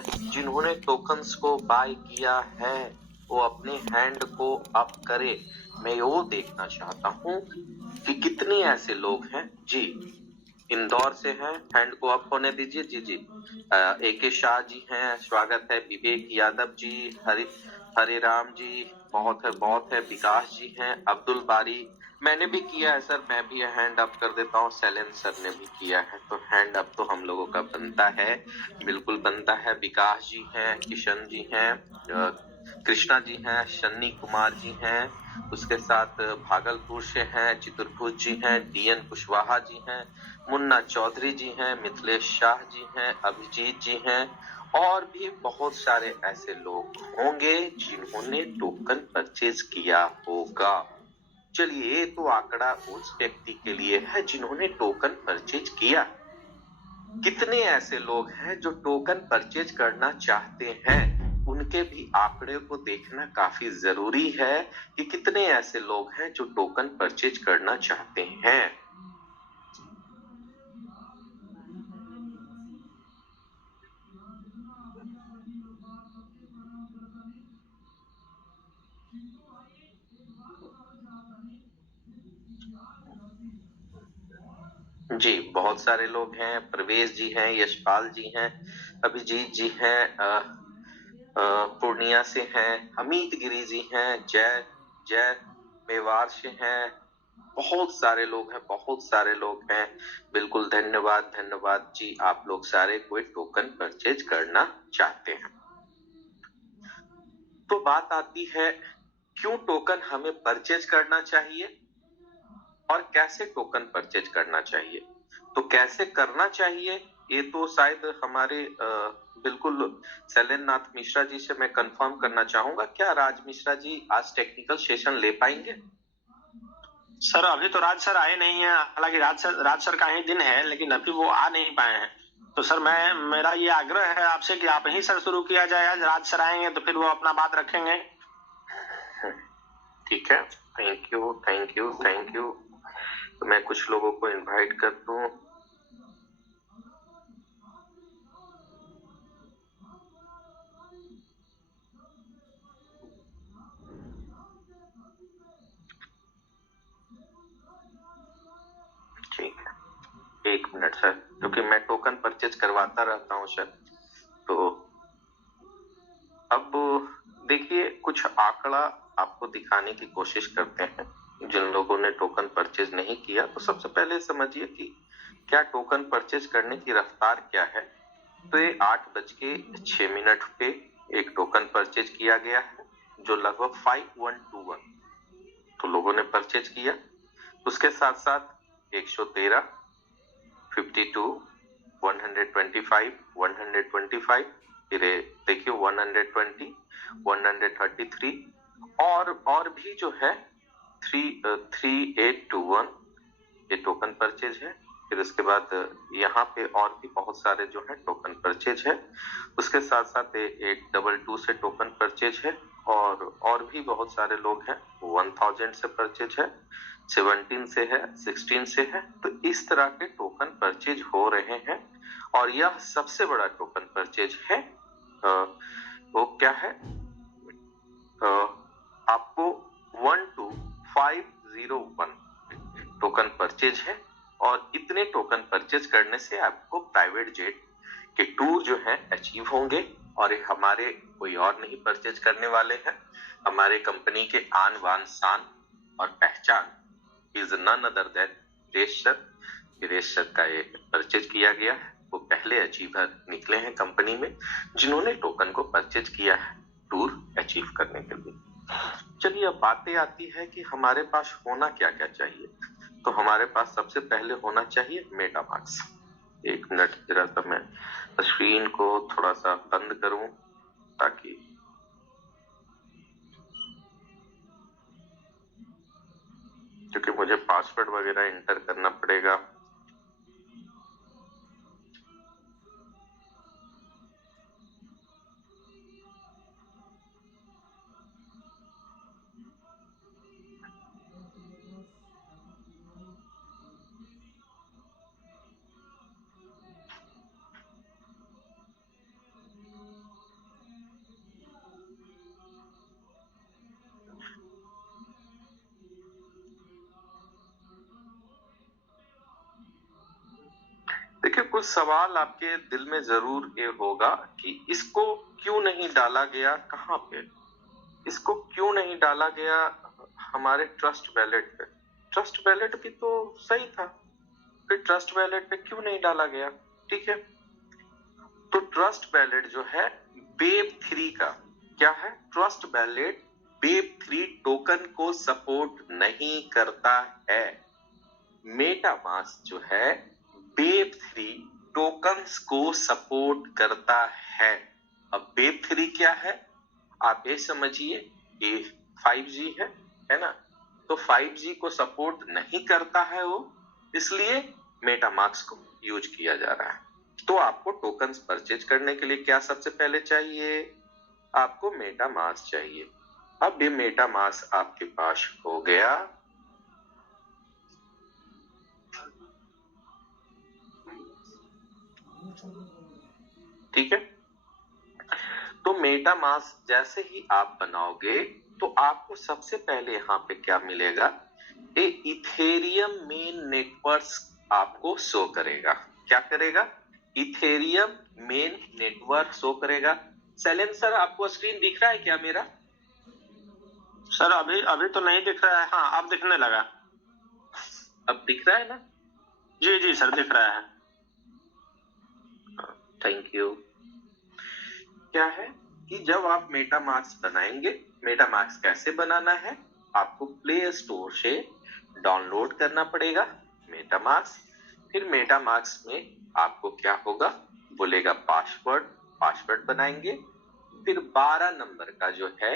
हैं। जिन्होंने टोकन्स को बाय किया है वो अपने हैंड को अप करे। मैं वो देखना चाहता हूँ कि कितने ऐसे लोग हैं। जी, इंदौर से हैं, हैंड को अप होने दीजिए। जी जी, AK शाह जी हैं, स्वागत है। विवेक यादव जी, हरिराम जी, बहुत है। विकास जी हैं, अब्दुल बारी, मैंने भी किया है सर, मैं भी हैंड अप कर देता हूँ। सैलेन सर ने भी किया है, तो हैंड अप तो हम लोगों का बनता है, बिल्कुल बनता है। विकास जी हैं, किशन जी हैं, कृष्णा जी हैं, शन्नी कुमार जी हैं, उसके साथ भागलपुर से हैं, चित्रभुज जी हैं, DN कुशवाहा जी हैं, मुन्ना चौधरी जी हैं, मिथिलेश शाह जी हैं, अभिजीत जी हैं, और भी बहुत सारे ऐसे लोग होंगे जिन्होंने टोकन परचेज किया होगा। चलिए, ये तो आंकड़ा उस व्यक्ति के लिए है जिन्होंने टोकन परचेज किया। कितने ऐसे लोग हैं जो टोकन परचेज करना चाहते हैं, उनके भी आंकड़े को देखना काफी जरूरी है कि कितने ऐसे लोग हैं जो टोकन परचेज करना चाहते हैं। जी, बहुत सारे लोग हैं। प्रवेश जी हैं, यशपाल जी हैं, अभिजीत जी हैं, पूर्णिया से हैं, अमित गिरी जी हैं, जय जय मेवाड़ से हैं। बहुत सारे लोग हैं, बहुत सारे लोग हैं। बिल्कुल, धन्यवाद धन्यवाद जी, आप लोग सारे कोई टोकन परचेज करना चाहते हैं। तो बात आती है, क्यों टोकन हमें परचेज करना चाहिए और कैसे टोकन परचेज करना चाहिए। तो कैसे करना चाहिए ये तो शायद हमारे बिल्कुल शैलेंद्र नाथ मिश्रा जी से मैं कंफर्म करना चाहूंगा। क्या राज मिश्रा जी आज टेक्निकल सेशन ले पाएंगे? सर अभी तो राज सर आए नहीं है, हालांकि राज सर का ही दिन है, लेकिन अभी वो आ नहीं पाए हैं। तो सर मेरा ये आग्रह है आपसे कि आप ही सर शुरू किया जाए। आज राज सर आएंगे तो फिर वो अपना बात रखेंगे। ठीक है, thank you thank you thank you. तो मैं कुछ लोगों को इनवाइट कर दूं। ठीक है, 1 मिनट सर, क्योंकि मैं टोकन परचेज करवाता रहता हूँ सर। तो अब देखिए, कुछ आंकड़ा आपको दिखाने की कोशिश करते हैं। जिन लोगों ने टोकन परचेज नहीं किया, तो सबसे पहले समझिए कि क्या टोकन परचेज करने की रफ्तार क्या है। तो ये 8:06 पे एक टोकन परचेज किया गया है, जो लगभग 5121 तो लोगों ने परचेज किया। उसके साथ साथ 113, 52, 125, 125, फिर देखिए 120, 133, और भी जो है 3821 ये टोकन परचेज है। फिर उसके बाद यहाँ पे और भी बहुत सारे जो है टोकन परचेज है। उसके साथ साथ 822 से टोकन परचेज है, और भी बहुत सारे लोग हैं। 1000 से परचेज है, 17 से है, 16 से है। तो इस तरह के टोकन परचेज हो रहे हैं, और यह सबसे बड़ा टोकन परचेज है। वो क्या है, आपको 12501 टोकन परचेज है, और इतने टोकन परचेज करने से आपको प्राइवेट जेट के टूर जो है अचीव होंगे। और हमारे कोई और नहीं परचेज करने वाले हैं, हमारे कंपनी के आन बान शान और पहचान is none other than Viresh sir का ये परचेज किया गया है। वो पहले अचीवर निकले हैं कंपनी में जिन्होंने टोकन को परचेज किया है टूर अचीव करने के लिए। चलिए, अब बातें आती है कि हमारे पास होना क्या क्या चाहिए। तो हमारे पास सबसे पहले होना चाहिए मेटामास्क। 1 मिनट, जरा सा मैं स्क्रीन को थोड़ा सा बंद करूं ताकि क्योंकि मुझे पासवर्ड वगैरह इंटर करना पड़ेगा। कुछ सवाल आपके दिल में जरूर ये होगा कि इसको क्यों नहीं डाला गया, कहाँ पे इसको क्यों नहीं डाला गया हमारे ट्रस्ट वैलेट पे। ट्रस्ट वैलेट भी तो सही था, फिर ट्रस्ट वैलेट पे क्यों नहीं डाला गया। ठीक है, तो ट्रस्ट वैलेट जो है वेब 3 का क्या है, ट्रस्ट वैलेट वेब 3 टोकन को सपोर्ट नहीं करता है। मेटामास्क जो है वेब 3 टोकन्स को सपोर्ट करता है। अब वेब 3 क्या है, आप ये समझिए ये 5G है ना, तो 5G को सपोर्ट नहीं करता है वो, इसलिए मेटामास्क को यूज किया जा रहा है। तो आपको टोकन्स परचेज करने के लिए क्या सबसे पहले चाहिए, आपको मेटामास्क चाहिए। अब ये मेटामास्क आपके पास हो गया, ठीक है। तो मेटामास्क जैसे ही आप बनाओगे तो आपको सबसे पहले यहाँ पे क्या मिलेगा, ये इथेरियम मेन नेटवर्क आपको शो करेगा। क्या करेगा, इथेरियम मेन नेटवर्क शो करेगा। सैलेम सर आपको स्क्रीन दिख रहा है क्या मेरा? सर अभी अभी तो नहीं दिख रहा है, हाँ अब दिखने लगा। अब दिख रहा है ना? जी जी सर दिख रहा है। Thank you. क्या है कि जब आप मेटामास्क बनाएंगे, मेटामास्क कैसे बनाना है, आपको प्ले स्टोर से डाउनलोड करना पड़ेगा मेटामास्क। फिर मेटामास्क में आपको क्या होगा, बोलेगा पासवर्ड बनाएंगे। फिर 12 नंबर का जो है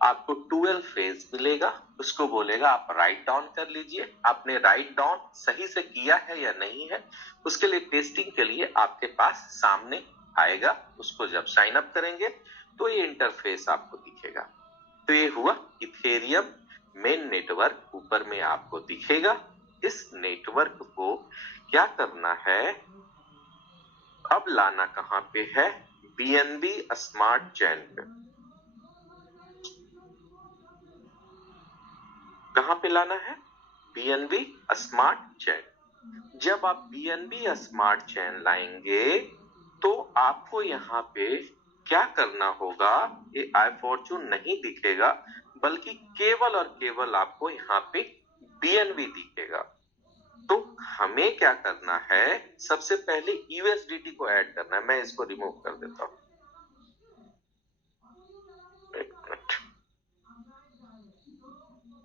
आपको 12 फेज मिलेगा, उसको बोलेगा आप राइट डाउन कर लीजिए। आपने राइट डाउन सही से किया है या नहीं है, उसके लिए टेस्टिंग के लिए आपके पास सामने आएगा। उसको जब साइन अप करेंगे तो ये इंटरफेस आपको दिखेगा। तो ये हुआ इथेरियम मेन नेटवर्क, ऊपर में आपको दिखेगा। इस नेटवर्क को क्या करना है, अब लाना कहां पे है, BNB स्मार्ट चेन पे। कहां पे लाना है, BNB स्मार्ट चेन। जब आप BNB स्मार्ट चेन लाएंगे तो आपको यहाँ पे क्या करना होगा, ये आई फॉर्चून नहीं दिखेगा, बल्कि केवल और केवल आपको यहाँ पे BNB दिखेगा। तो हमें क्या करना है, सबसे पहले USDT को ऐड करना है। मैं इसको रिमूव कर देता हूं, एक मिनट,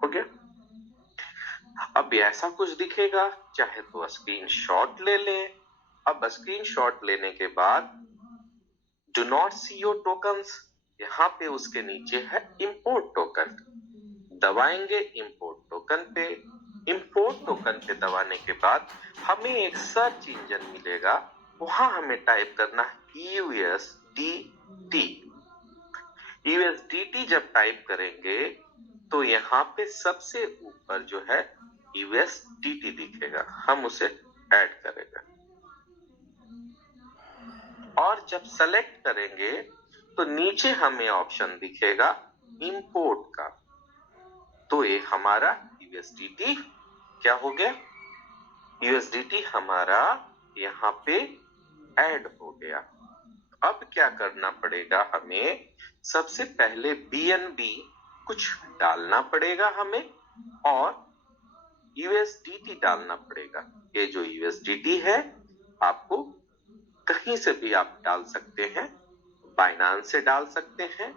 हो गया। अब ऐसा कुछ दिखेगा, चाहे तो स्क्रीनशॉट ले लें। अब स्क्रीनशॉट लेने के बाद do not see your tokens, यहाँ पे उसके नीचे है इंपोर्ट टोकन, दबाएंगे इंपोर्ट टोकन पे। इंपोर्ट टोकन पे दबाने के बाद हमें एक सर्च इंजन मिलेगा, वहां हमें टाइप करना है USDT। USDT जब टाइप करेंगे तो यहाँ पे सबसे ऊपर जो है USDT दिखेगा, हम उसे ऐड करेंगे। और जब सेलेक्ट करेंगे तो नीचे हमें ऑप्शन दिखेगा इंपोर्ट का। तो ये हमारा USDT क्या हो गया, USDT हमारा यहाँ पे ऐड हो गया। अब क्या करना पड़ेगा, हमें सबसे पहले BNB कुछ डालना पड़ेगा हमें, और USDT डालना पड़ेगा। ये जो USDT है आपको कहीं से भी आप डाल सकते हैं, बाइनांस से डाल सकते हैं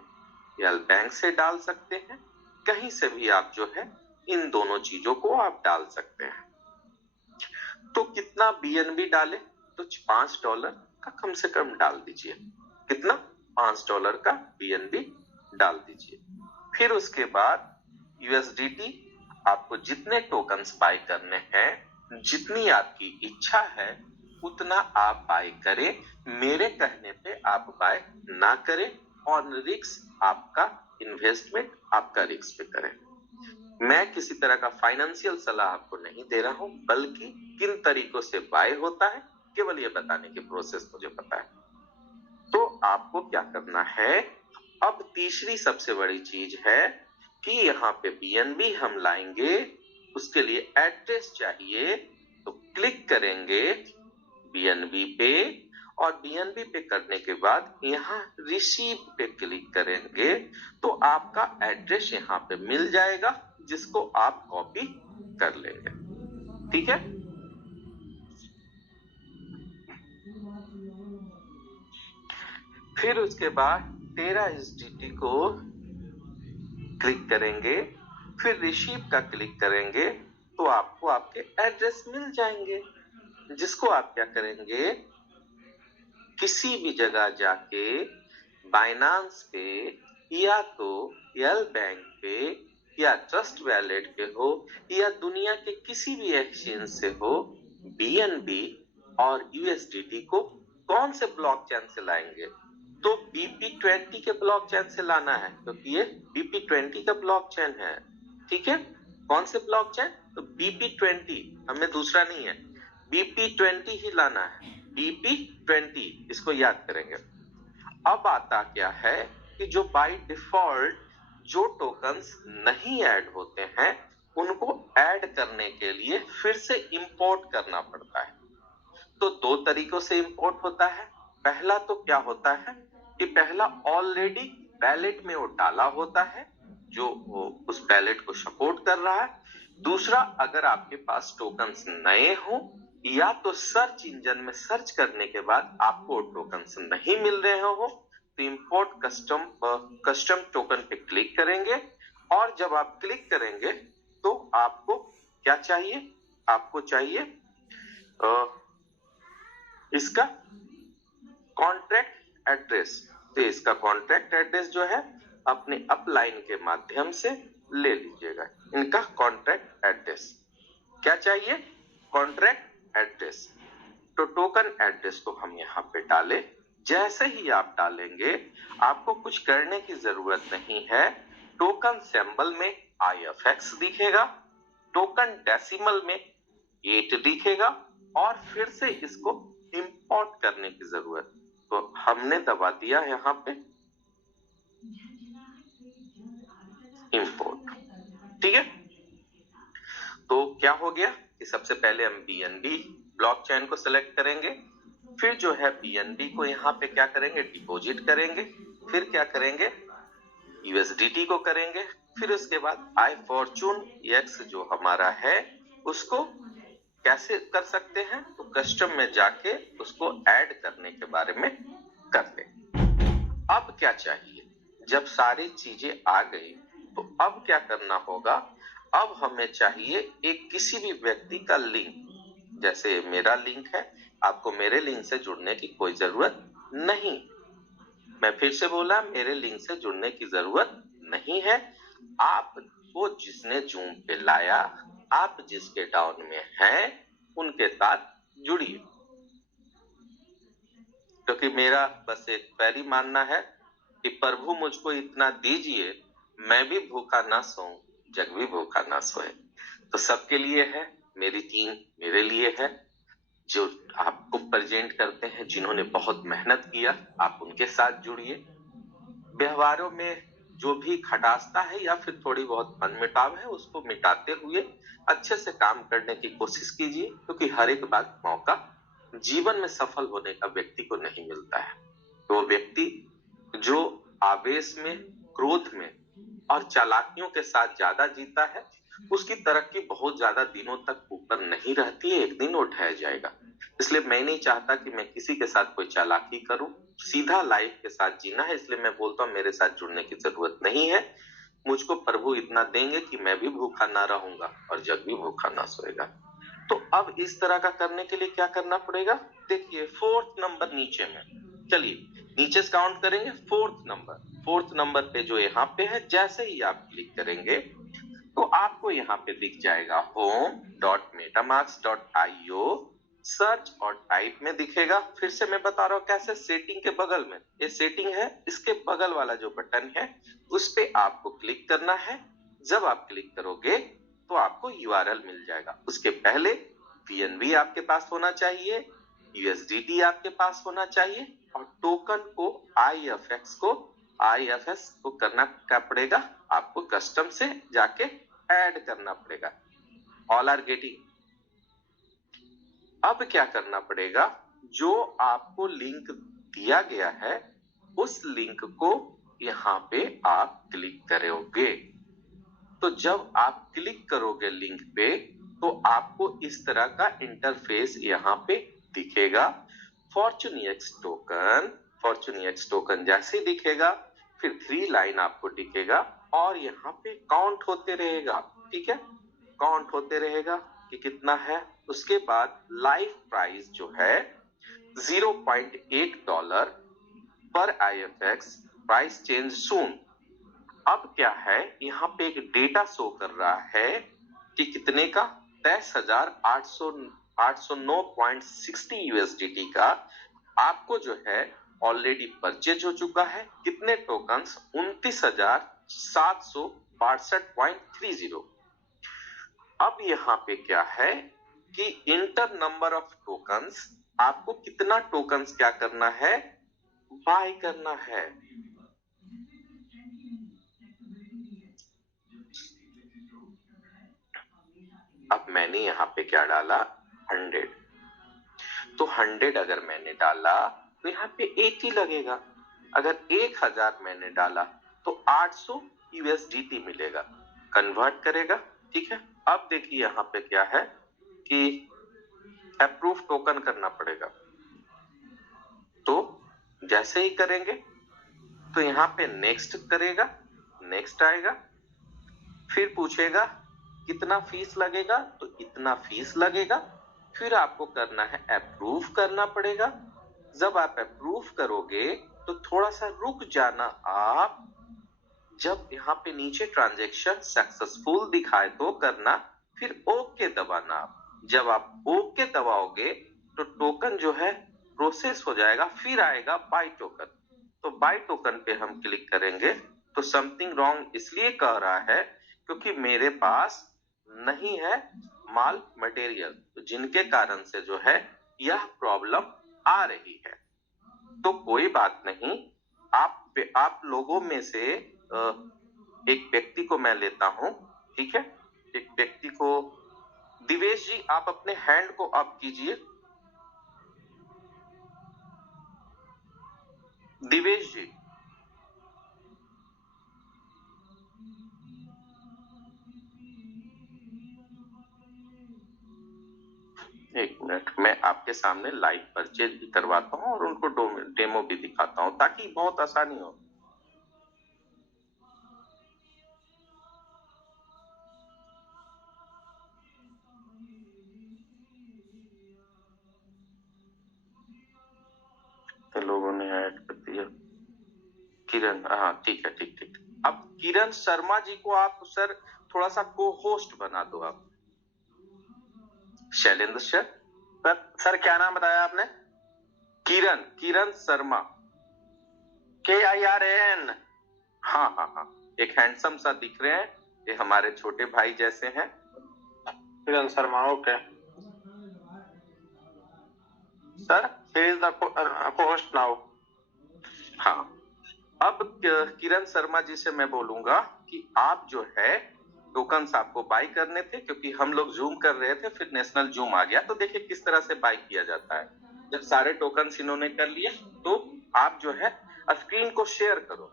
या बैंक से डाल सकते हैं, कहीं से भी आप जो है इन दोनों चीजों को आप डाल सकते हैं। तो कितना BNB डाले, तो $5 का कम से कम डाल दीजिए। कितना, $5 का BNB डाल दीजिए। फिर उसके बाद USDT आपको जितने टोकन्स बाय करने हैं, जितनी आपकी इच्छा है उतना आप बाय करें। मेरे कहने पे आप बाय ना करें, और रिस्क आपका, इन्वेस्टमेंट आपका रिस्क पे करें। मैं किसी तरह का फाइनेंशियल सलाह आपको नहीं दे रहा हूं, बल्कि किन तरीकों से बाय होता है केवल ये बताने की प्रोसेस मुझे पता है। तो आपको क्या करना है, अब तीसरी सबसे बड़ी चीज है कि यहाँ पे BNB हम लाएंगे, उसके लिए एड्रेस चाहिए। तो क्लिक करेंगे बीएनबी पे, और बीएनबी पे करने के बाद यहाँ रिसीव पे क्लिक करेंगे तो आपका एड्रेस यहाँ पे मिल जाएगा, जिसको आप कॉपी कर लेंगे। ठीक है, फिर उसके बाद 13 SDT को क्लिक करेंगे, फिर रिसीव का क्लिक करेंगे तो आपको आपके एड्रेस मिल जाएंगे, जिसको आप क्या करेंगे, किसी भी जगह जाके बाइनांस पे या तो यल बैंक पे या ट्रस्ट वैलेट पे हो या दुनिया के किसी भी एक्सचेंज से हो, बीएनबी और यूएसडीटी को कौन से ब्लॉकचेन से लाएंगे, तो BP20 के ब्लॉकचेन से लाना है, क्योंकि ये BP20 का ब्लॉकचेन है। ठीक है, कौन से ब्लॉकचेन, तो BP20, हमें दूसरा नहीं है, BP20 ही लाना है, BP20, इसको याद करेंगे। अब आता क्या है कि जो बाय डिफॉल्ट जो टोकन्स नहीं ऐड होते हैं उनको ऐड करने के लिए फिर से इंपोर्ट करना पड़ता है। तो दो तरीकों से इंपोर्ट होता है। पहला तो क्या होता है कि पहला ऑलरेडी बैलेट में वो डाला होता है, जो उस बैलेट को सपोर्ट कर रहा है। दूसरा, अगर आपके पास टोकन्स नए हो या तो सर्च इंजन में सर्च करने के बाद आपको टोकन्स नहीं मिल रहे हो तो इंपोर्ट कस्टम टोकन पे क्लिक करेंगे, और जब आप क्लिक करेंगे तो आपको क्या चाहिए, आपको चाहिए इसका कॉन्ट्रैक्ट एड्रेस। तो इसका कॉन्ट्रैक्ट एड्रेस जो है अपने अपलाइन के माध्यम से ले लीजिएगा। इनका कॉन्ट्रैक्ट एड्रेस क्या चाहिए, कॉन्ट्रैक्ट एड्रेस। तो टोकन एड्रेस को हम यहाँ पे डाले। जैसे ही आप डालेंगे आपको कुछ करने की जरूरत नहीं है। टोकन सिंबल में IFX दिखेगा, टोकन डेसिमल में 8 दिखेगा, और फिर से इसको इंपोर्ट करने की जरूरत, तो हमने दबा दिया यहाँ पे इंपोर्ट। ठीक है, तो क्या हो गया कि सबसे पहले हम BNB ब्लॉकचेन को सिलेक्ट करेंगे, फिर जो है BNB को यहाँ पे क्या करेंगे, डिपॉजिट करेंगे, फिर क्या करेंगे, USDT को करेंगे, फिर उसके बाद iFortune जो हमारा है उसको कैसे कर सकते हैं, तो कस्टम में जाके उसको ऐड करने के बारे में कर ले। अब क्या चाहिए, जब सारी चीजें आ गई तो अब क्या करना होगा, अब हमें चाहिए एक किसी भी व्यक्ति का लिंक। जैसे मेरा लिंक है, आपको मेरे लिंक से जुड़ने की कोई जरूरत नहीं। मैं फिर से बोला, मेरे लिंक से जुड़ने की जरूरत नहीं है। आपको जिसने जूम पे लाया, आप जिसके डाउन में हैं उनके साथ जुड़िए, क्योंकि मेरा बस एक पैरी मानना है कि प्रभु मुझको इतना दीजिए, मैं भी भूखा ना सोऊं, जग भी भूखा ना सोए। तो सबके लिए है, मेरी टीम मेरे लिए है, जो आपको प्रेजेंट करते हैं, जिन्होंने बहुत मेहनत किया, आप उनके साथ जुड़िए। व्यवहारों में जो भी खटासता है या फिर थोड़ी बहुत मनमुटाव है, उसको मिटाते हुए अच्छे से काम करने की कोशिश कीजिए, क्योंकि हर एक बार मौका जीवन में सफल होने का व्यक्ति को नहीं मिलता है। तो वो व्यक्ति जो आवेश में, क्रोध में और चालाकियों के साथ ज्यादा जीता है, उसकी तरक्की बहुत ज्यादा दिनों तक ऊपर नहीं रहती है, एक दिन उठाया जाएगा। इसलिए मैं नहीं चाहता कि मैं किसी के साथ कोई चालाकी करूं, सीधा लाइफ के साथ जीना है। इसलिए मैं बोलता हूं मेरे साथ जुड़ने की जरूरत नहीं है, मुझको प्रभु इतना देंगे कि मैं भी भूखा ना रहूंगा और जग भी भूखा ना सोएगा। तो अब इस तरह का करने के लिए क्या करना पड़ेगा, देखिए 4th नंबर नीचे में, चलिए नीचे से काउंट करेंगे। 4th नंबर पे जो यहाँ पे है, जैसे ही आप क्लिक करेंगे तो आपको यहाँ पे दिख जाएगा home.metamask.io, सर्च और टाइप में दिखेगा। फिर से मैं बता रहा हूँ कैसे, सेटिंग के बगल में ये सेटिंग है, इसके बगल वाला जो बटन है उस पे आपको क्लिक करना है। जब आप क्लिक करोगे तो आपको URL मिल जाएगा। उसके पहले BNB आपके पास होना चाहिए, USDT आपके पास होना चाहिए, और टोकन को IFS को करना क्या पड़ेगा, आपको कस्टम से जाके ऐड करना पड़ेगा। All are getting. अब क्या करना पड़ेगा, जो आपको लिंक दिया गया है उस लिंक को यहाँ पे आप क्लिक करोगे। तो जब आप क्लिक करोगे लिंक पे तो आपको इस तरह का इंटरफेस यहाँ पे दिखेगा। फॉर्च्यून एक्स टोकन जैसे दिखेगा, फिर 3 लाइन आपको दिखेगा और यहाँ पे काउंट होते रहेगा। ठीक है, काउंट होते रहेगा कि कितना है। उसके बाद लाइव प्राइस जो है $0.8 पर IFX, प्राइस चेंज सून। अब क्या है, यहाँ पे एक डेटा शो कर रहा है कि कितने का 23,809.60 USDT का आपको जो है ऑलरेडी परचेज हो चुका है। कितने टोकन्स? 29,762.30। अब यहाँ पे क्या है कि इंटर नंबर ऑफ टोकन्स, आपको कितना टोकन्स क्या करना है? बाय करना है। अब मैंने यहाँ पे क्या डाला? 100। तो 100 अगर मैंने डाला तो यहाँ पे 80 लगेगा। अगर 1000 मैंने डाला तो 800 USDT मिलेगा। कन्वर्ट करेगा। ठीक है, अब देखिए यहाँ पे क्या है कि अप्रूव टोकन करना पड़ेगा। तो जैसे ही करेंगे तो यहाँ पे नेक्स्ट करेगा, नेक्स्ट आएगा, फिर पूछेगा कितना फीस लगेगा, तो इतना फीस लगेगा। फिर आपको करना है अप्रूव करना पड़ेगा। जब आप अप्रूव करोगे तो थोड़ा सा रुक जाना आप। जब यहाँ पे नीचे ट्रांजैक्शन सक्सेसफुल दिखाए तो करना, फिर ओके दबाना आप। जब आप ओके दबाओगे तो टोकन जो है प्रोसेस हो जाएगा, फिर आएगा बाय टोकन। तो बाय टोकन पे हम क्लिक करेंगे तो समथिंग रॉन्ग इसलिए कह रहा है क्योंकि मेरे पास नहीं है माल मटेरियल, तो जिनके कारण से जो है यह प्रॉब्लम आ रही है। तो कोई बात नहीं, आप लोगों में से एक व्यक्ति को मैं लेता हूं। ठीक है, एक व्यक्ति को, दिवेश जी आप अपने हैंड को अप कीजिए। दिवेश जी, एक मिनट, मैं आपके सामने लाइव परचेज भी करवाता हूं और उनको डेमो भी दिखाता हूं ताकि बहुत आसानी हो। तो लोगों ने ऐड कर दिया। किरण, हाँ ठीक है, ठीक ठीक। अब किरण शर्मा जी को आप सर थोड़ा सा को होस्ट बना दो आप। शैलेंद्र सर क्या नाम बताया आपने? किरण शर्मा। KIRAN। हाँ हाँ हाँ, एक हैंडसम सा दिख रहे हैं, ये हमारे छोटे भाई जैसे हैं। Kiran Sharma, okay sir, he is the co-host now. हाँ, अब किरण शर्मा जी से मैं बोलूंगा कि आप जो है टोकन्स आपको बाय करने थे, क्योंकि हम लोग जूम कर रहे थे, फिर नेशनल जूम आ गया। तो देखिए किस तरह से बाय किया जाता है। जब सारे टोकन्स इन्होंने कर लिए तो आप जो है स्क्रीन को शेयर करो।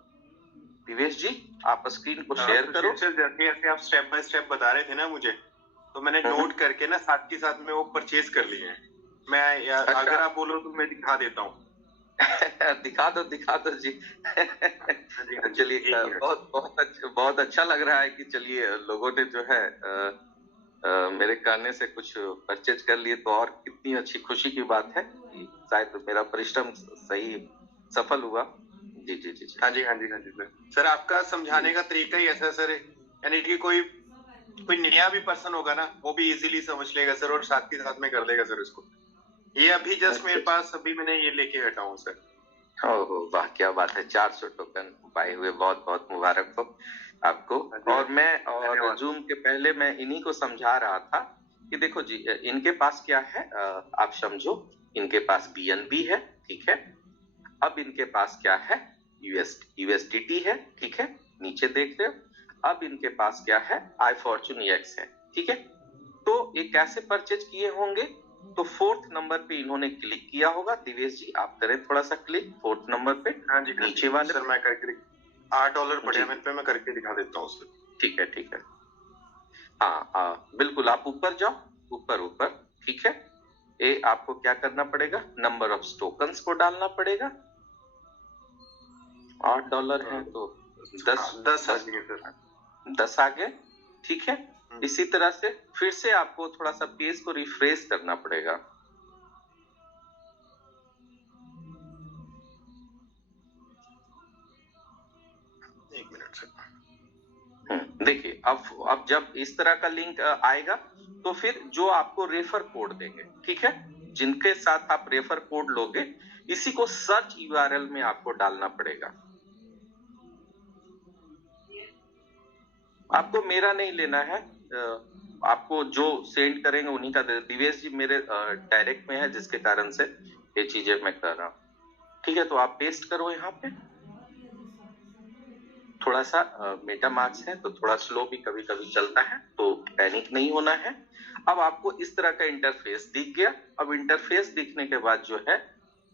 दिवेश जी आप स्क्रीन को शेयर करो। जैसे आप स्टेप बाय स्टेप बता रहे थे ना मुझे, तो मैंने नोट करके ना साथ के साथ में वो परचेज कर लिए हैं। मैं अच्छा। अगर आप बोलो तो मैं दिखा देता हूँ। दिखा दो जी। चलिए, बहुत अच्छा लग रहा है कि चलिए लोगों ने जो है मेरे कहने से कुछ परचेज कर लिए, तो और कितनी अच्छी खुशी की बात है। शायद मेरा परिश्रम सही सफल हुआ। जी जी जी। हाँ जी सर, आपका समझाने का तरीका ही ऐसा सर, यानी कि कोई नया भी पर्सन होगा ना, वो भी इजीली समझ लेगा सर, और साथ के साथ में कर लेगा सर इसको। ये अभी जस्ट मेरे पास अभी मैंने ये लेके हटा हूँ सर। ओह वाह, क्या बात है। 400 टोकन बाय हुए, बहुत बहुत मुबारक हो आपको। और मैं और जूम के पहले मैं इन्हीं को समझा रहा था कि देखो जी, इनके पास क्या है, आप समझो, इनके पास BNB है। ठीक है, अब इनके पास क्या है, USDT है। ठीक है, नीचे देख रहे हो। अब इनके पास क्या है, iFortune X है। ठीक है, तो ये कैसे परचेज किए होंगे, तो 4th नंबर पे इन्होंने क्लिक किया होगा। दिवेश जी आप करें थोड़ा सा क्लिक 4th नंबर पे। हाँ जी नीचे वाले सर, मैं करके $8 पड़े जी। हैं मेरे पे, मैं करके दिखा देता हूँ सर। ठीक है ठीक है, हाँ बिल्कुल, आप ऊपर जाओ, ऊपर ऊपर, ठीक है। ये आपको क्या करना पड़ेगा, नंबर ऑफ टोकन्स को डालना पड़ेगा। $8 है तो 10 आ गए सर। 10 आ गए, ठीक है। इसी तरह से फिर से आपको थोड़ा सा पेज को रिफ्रेश करना पड़ेगा। एक मिनट सर। देखिए अब जब इस तरह का लिंक आएगा तो फिर जो आपको रेफर कोड देंगे, ठीक है, जिनके साथ आप रेफर कोड लोगे इसी को सर्च यूआरएल में आपको डालना पड़ेगा। आपको मेरा नहीं लेना है, आपको जो सेंड करेंगे उन्हीं का। दिवेश जी मेरे डायरेक्ट में है जिसके कारण से ये चीजें मैं कर रहा हूँ, ठीक है। तो आप पेस्ट करो यहाँ पे। थोड़ा सा मेटा मार्क्स है तो थोड़ा स्लो भी कभी कभी चलता है, तो पैनिक नहीं होना है। अब आपको इस तरह का इंटरफेस दिख गया। अब इंटरफेस दिखने के बाद जो है,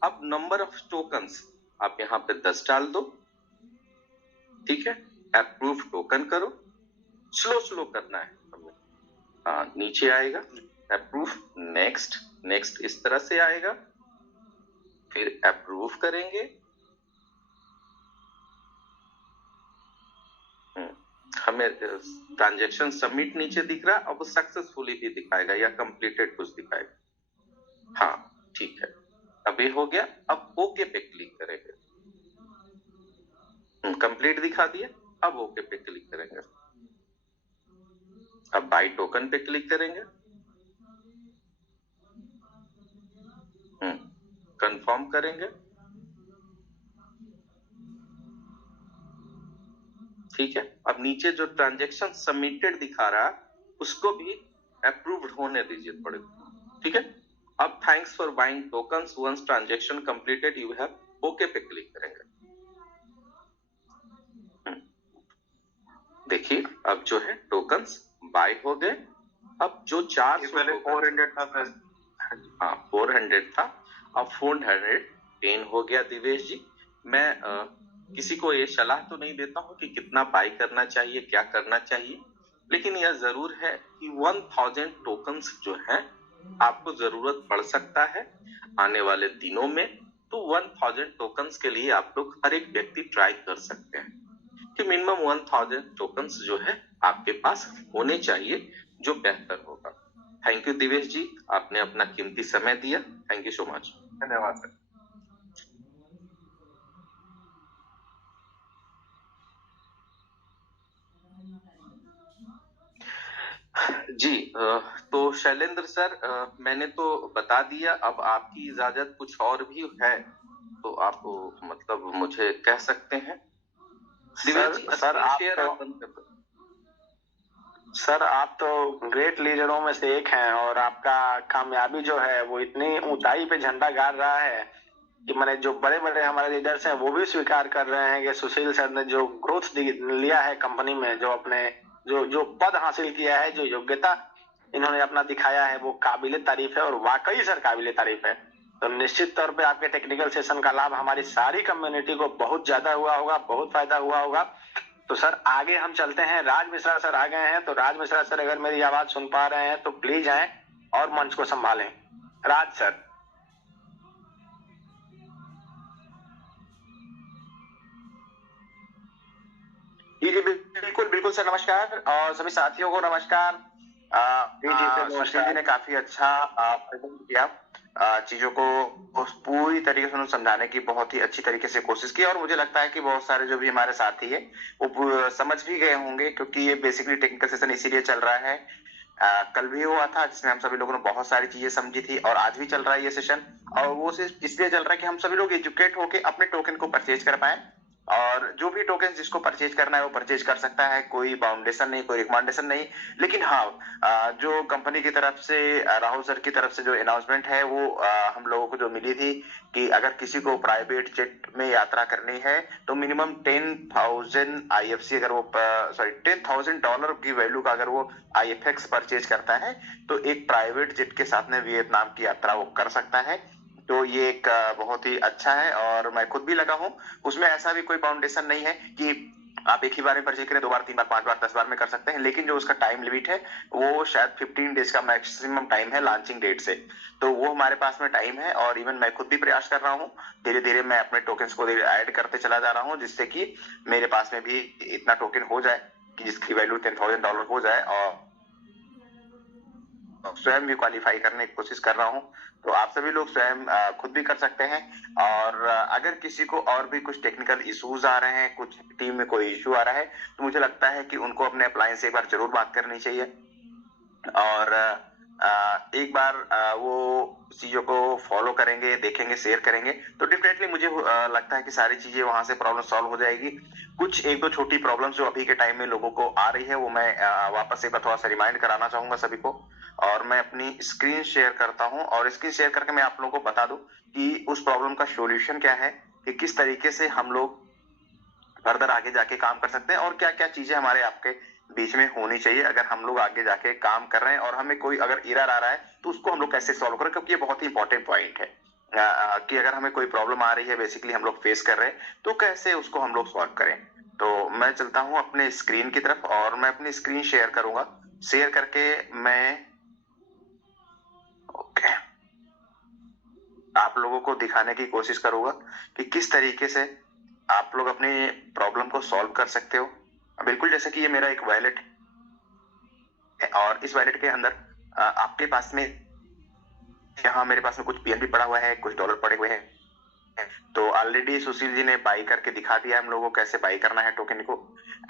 अब नंबर ऑफ टोकन्स आप यहाँ पे 10 डाल दो, ठीक है। अप्रूव टोकन करो, स्लो करना है हमें। नीचे आएगा अप्रूव, नेक्स्ट, नेक्स्ट इस तरह से आएगा, फिर अप्रूव करेंगे। हमें ट्रांजैक्शन सबमिट नीचे दिख रहा है, अब सक्सेसफुली भी दिखाएगा या कंप्लीटेड कुछ दिखाएगा। हाँ ठीक है, अब ये हो गया। अब ओके पे क्लिक करेंगे, कंप्लीट दिखा दिया। अब ओके पे क्लिक करेंगे। अब बाई टोकन पे क्लिक करेंगे, कंफर्म करेंगे, ठीक है। अब नीचे जो ट्रांजैक्शन सबमिटेड दिखा रहा है उसको भी अप्रूव्ड होने दीजिए थोड़े, ठीक है। अब thanks for buying tokens, once transaction completed you have, okay पे क्लिक करेंगे। देखिए अब जो है टोकन्स बाय हो गए। अब जो 400 400 था सर। हाँ 400 था, अब 410 हो गया। दिवेश जी मैं किसी को ये सलाह तो नहीं देता हूँ कि कितना बाय करना चाहिए, क्या करना चाहिए, लेकिन यह जरूर है कि 1000 टोकन्स जो है आपको जरूरत पड़ सकता है आने वाले दिनों में। तो 1000 टोकन्स के लिए आप लोग हर एक व्यक्ति ट्राई कर सकते हैं कि मिनिमम 1000 टोकन्स जो है आपके पास होने चाहिए, जो बेहतर होगा। थैंक यू दिवेश जी, आपने अपना कीमती समय दिया। Thank you so much. धन्यवाद सर। जी तो शैलेंद्र सर मैंने तो बता दिया, अब आपकी इजाजत कुछ और भी है तो आप मतलब मुझे कह सकते हैं। सर आप तो ग्रेट लीडरों में से एक हैं और आपका कामयाबी जो है वो इतनी ऊंचाई पे झंडा गाड़ रहा है कि मैंने जो बड़े बड़े हमारे लीडर्स हैं वो भी स्वीकार कर रहे हैं कि सुशील सर ने जो ग्रोथ लिया है कंपनी में, जो अपने जो पद हासिल किया है, जो योग्यता इन्होंने अपना दिखाया है, वो काबिले तारीफ है और वाकई सर काबिले तारीफ है। तो निश्चित तौर पे आपके टेक्निकल सेशन का लाभ हमारी सारी कम्युनिटी को बहुत ज्यादा हुआ होगा, बहुत फायदा हुआ होगा। तो सर आगे हम चलते हैं। राज मिश्रा सर आ गए हैं, तो राज मिश्रा सर अगर मेरी आवाज सुन पा रहे हैं तो प्लीज आए और मंच को संभालें। राज सर। जी बिल्कुल सर, नमस्कार और सभी साथियों को नमस्कार। सुशील जी ने काफी अच्छा प्रेजेंट किया, चीजों को पूरी तरीके से उन्होंने समझाने की बहुत ही अच्छी तरीके से कोशिश की और मुझे लगता है कि बहुत सारे जो भी हमारे साथी है वो समझ भी गए होंगे, क्योंकि ये बेसिकली टेक्निकल सेशन इसीलिए चल रहा है। कल भी हुआ था जिसमें हम सभी लोगों ने बहुत सारी चीजें समझी थी और आज भी चल रहा है ये सेशन, और वो सिर्फ इसलिए चल रहा है कि हम सभी लोग एजुकेट होके अपने टोकन को परचेज कर पाए और जो भी टोकन जिसको परचेज करना है वो परचेज कर सकता है, कोई बाउंडेशन नहीं, कोई रिकमेंडेशन नहीं। लेकिन हाँ, जो कंपनी की तरफ से राहुल सर की तरफ से जो अनाउंसमेंट है वो हम लोगों को जो मिली थी कि अगर किसी को प्राइवेट जेट में यात्रा करनी है तो मिनिमम 10,000 IFC अगर वो $10,000 की वैल्यू का अगर वो IFX परचेज करता है तो एक प्राइवेट जेट के साथ में वियतनाम की यात्रा वो कर सकता है। तो ये एक बहुत ही अच्छा है और मैं खुद भी लगा हूं। उसमें ऐसा भी कोई फाउंडेशन नहीं है कि आप एक ही बार में परचेज करें, 2 बार, 3 बार, 5 बार, 10 बार में कर सकते हैं। लेकिन जो उसका टाइम लिमिट है वो शायद 15 डेज का मैक्सिमम टाइम है लॉन्चिंग डेट से, तो वो हमारे पास में टाइम है। और इवन मैं खुद भी प्रयास कर रहा हूँ, धीरे धीरे मैं अपने टोकन्स को ऐड करते चला जा रहा हूँ जिससे कि मेरे पास में भी इतना टोकन हो जाए कि जिसकी वैल्यू $10,000 हो जाए और स्वयं भी क्वालिफाई करने की कोशिश कर रहा हूं। तो आप सभी लोग स्वयं खुद भी कर सकते हैं। और अगर किसी को और भी कुछ टेक्निकल इश्यूज आ रहे हैं, कुछ टीम में कोई इश्यू आ रहा है, तो मुझे लगता है कि उनको अपने अप्लायंस से एक बार जरूर बात करनी चाहिए और एक बार वो चीजों को फॉलो करेंगे, देखेंगे, शेयर करेंगे तो डेफिनेटली मुझे लगता है कि सारी चीजें वहां से प्रॉब्लम सॉल्व हो जाएगी। कुछ एक दो छोटी प्रॉब्लम्स जो अभी के टाइम में लोगों को आ रही है वो मैं वापस एक बार थोड़ा सा रिमाइंड कराना चाहूंगा सभी को। और मैं अपनी स्क्रीन शेयर करता हूं और स्क्रीन शेयर करके मैं आप लोगों को बता दूं कि उस प्रॉब्लम का सॉल्यूशन क्या है, कि किस तरीके से हम लोग फर्दर आगे जाके काम कर सकते हैं और क्या क्या चीजें हमारे आपके बीच में होनी चाहिए अगर हम लोग आगे जाके काम कर रहे हैं और हमें कोई अगर एरर आ रहा है तो उसको हम लोग कैसे सॉल्व करें, क्योंकि ये बहुत ही इंपॉर्टेंट पॉइंट है कि अगर हमें कोई प्रॉब्लम आ रही है, बेसिकली हम लोग फेस कर रहे हैं, तो कैसे उसको हम लोग सॉल्व करें। तो मैं चलता हूं अपने स्क्रीन की तरफ और मैं अपनी स्क्रीन शेयर करूंगा। शेयर करके मैं ओके आप लोगों को दिखाने की कोशिश करूंगा कि किस तरीके से आप लोग अपनी प्रॉब्लम को सॉल्व कर सकते हो। बिल्कुल जैसे कि ये मेरा एक वॉलेट है और इस वॉलेट के अंदर आपके पास में यहाँ मेरे पास में कुछ PNB पड़ा हुआ है, कुछ डॉलर पड़े हुए हैं। तो ऑलरेडी सुशील जी ने बाई करके दिखा दिया हम लोगों को कैसे बाई करना है टोकन को।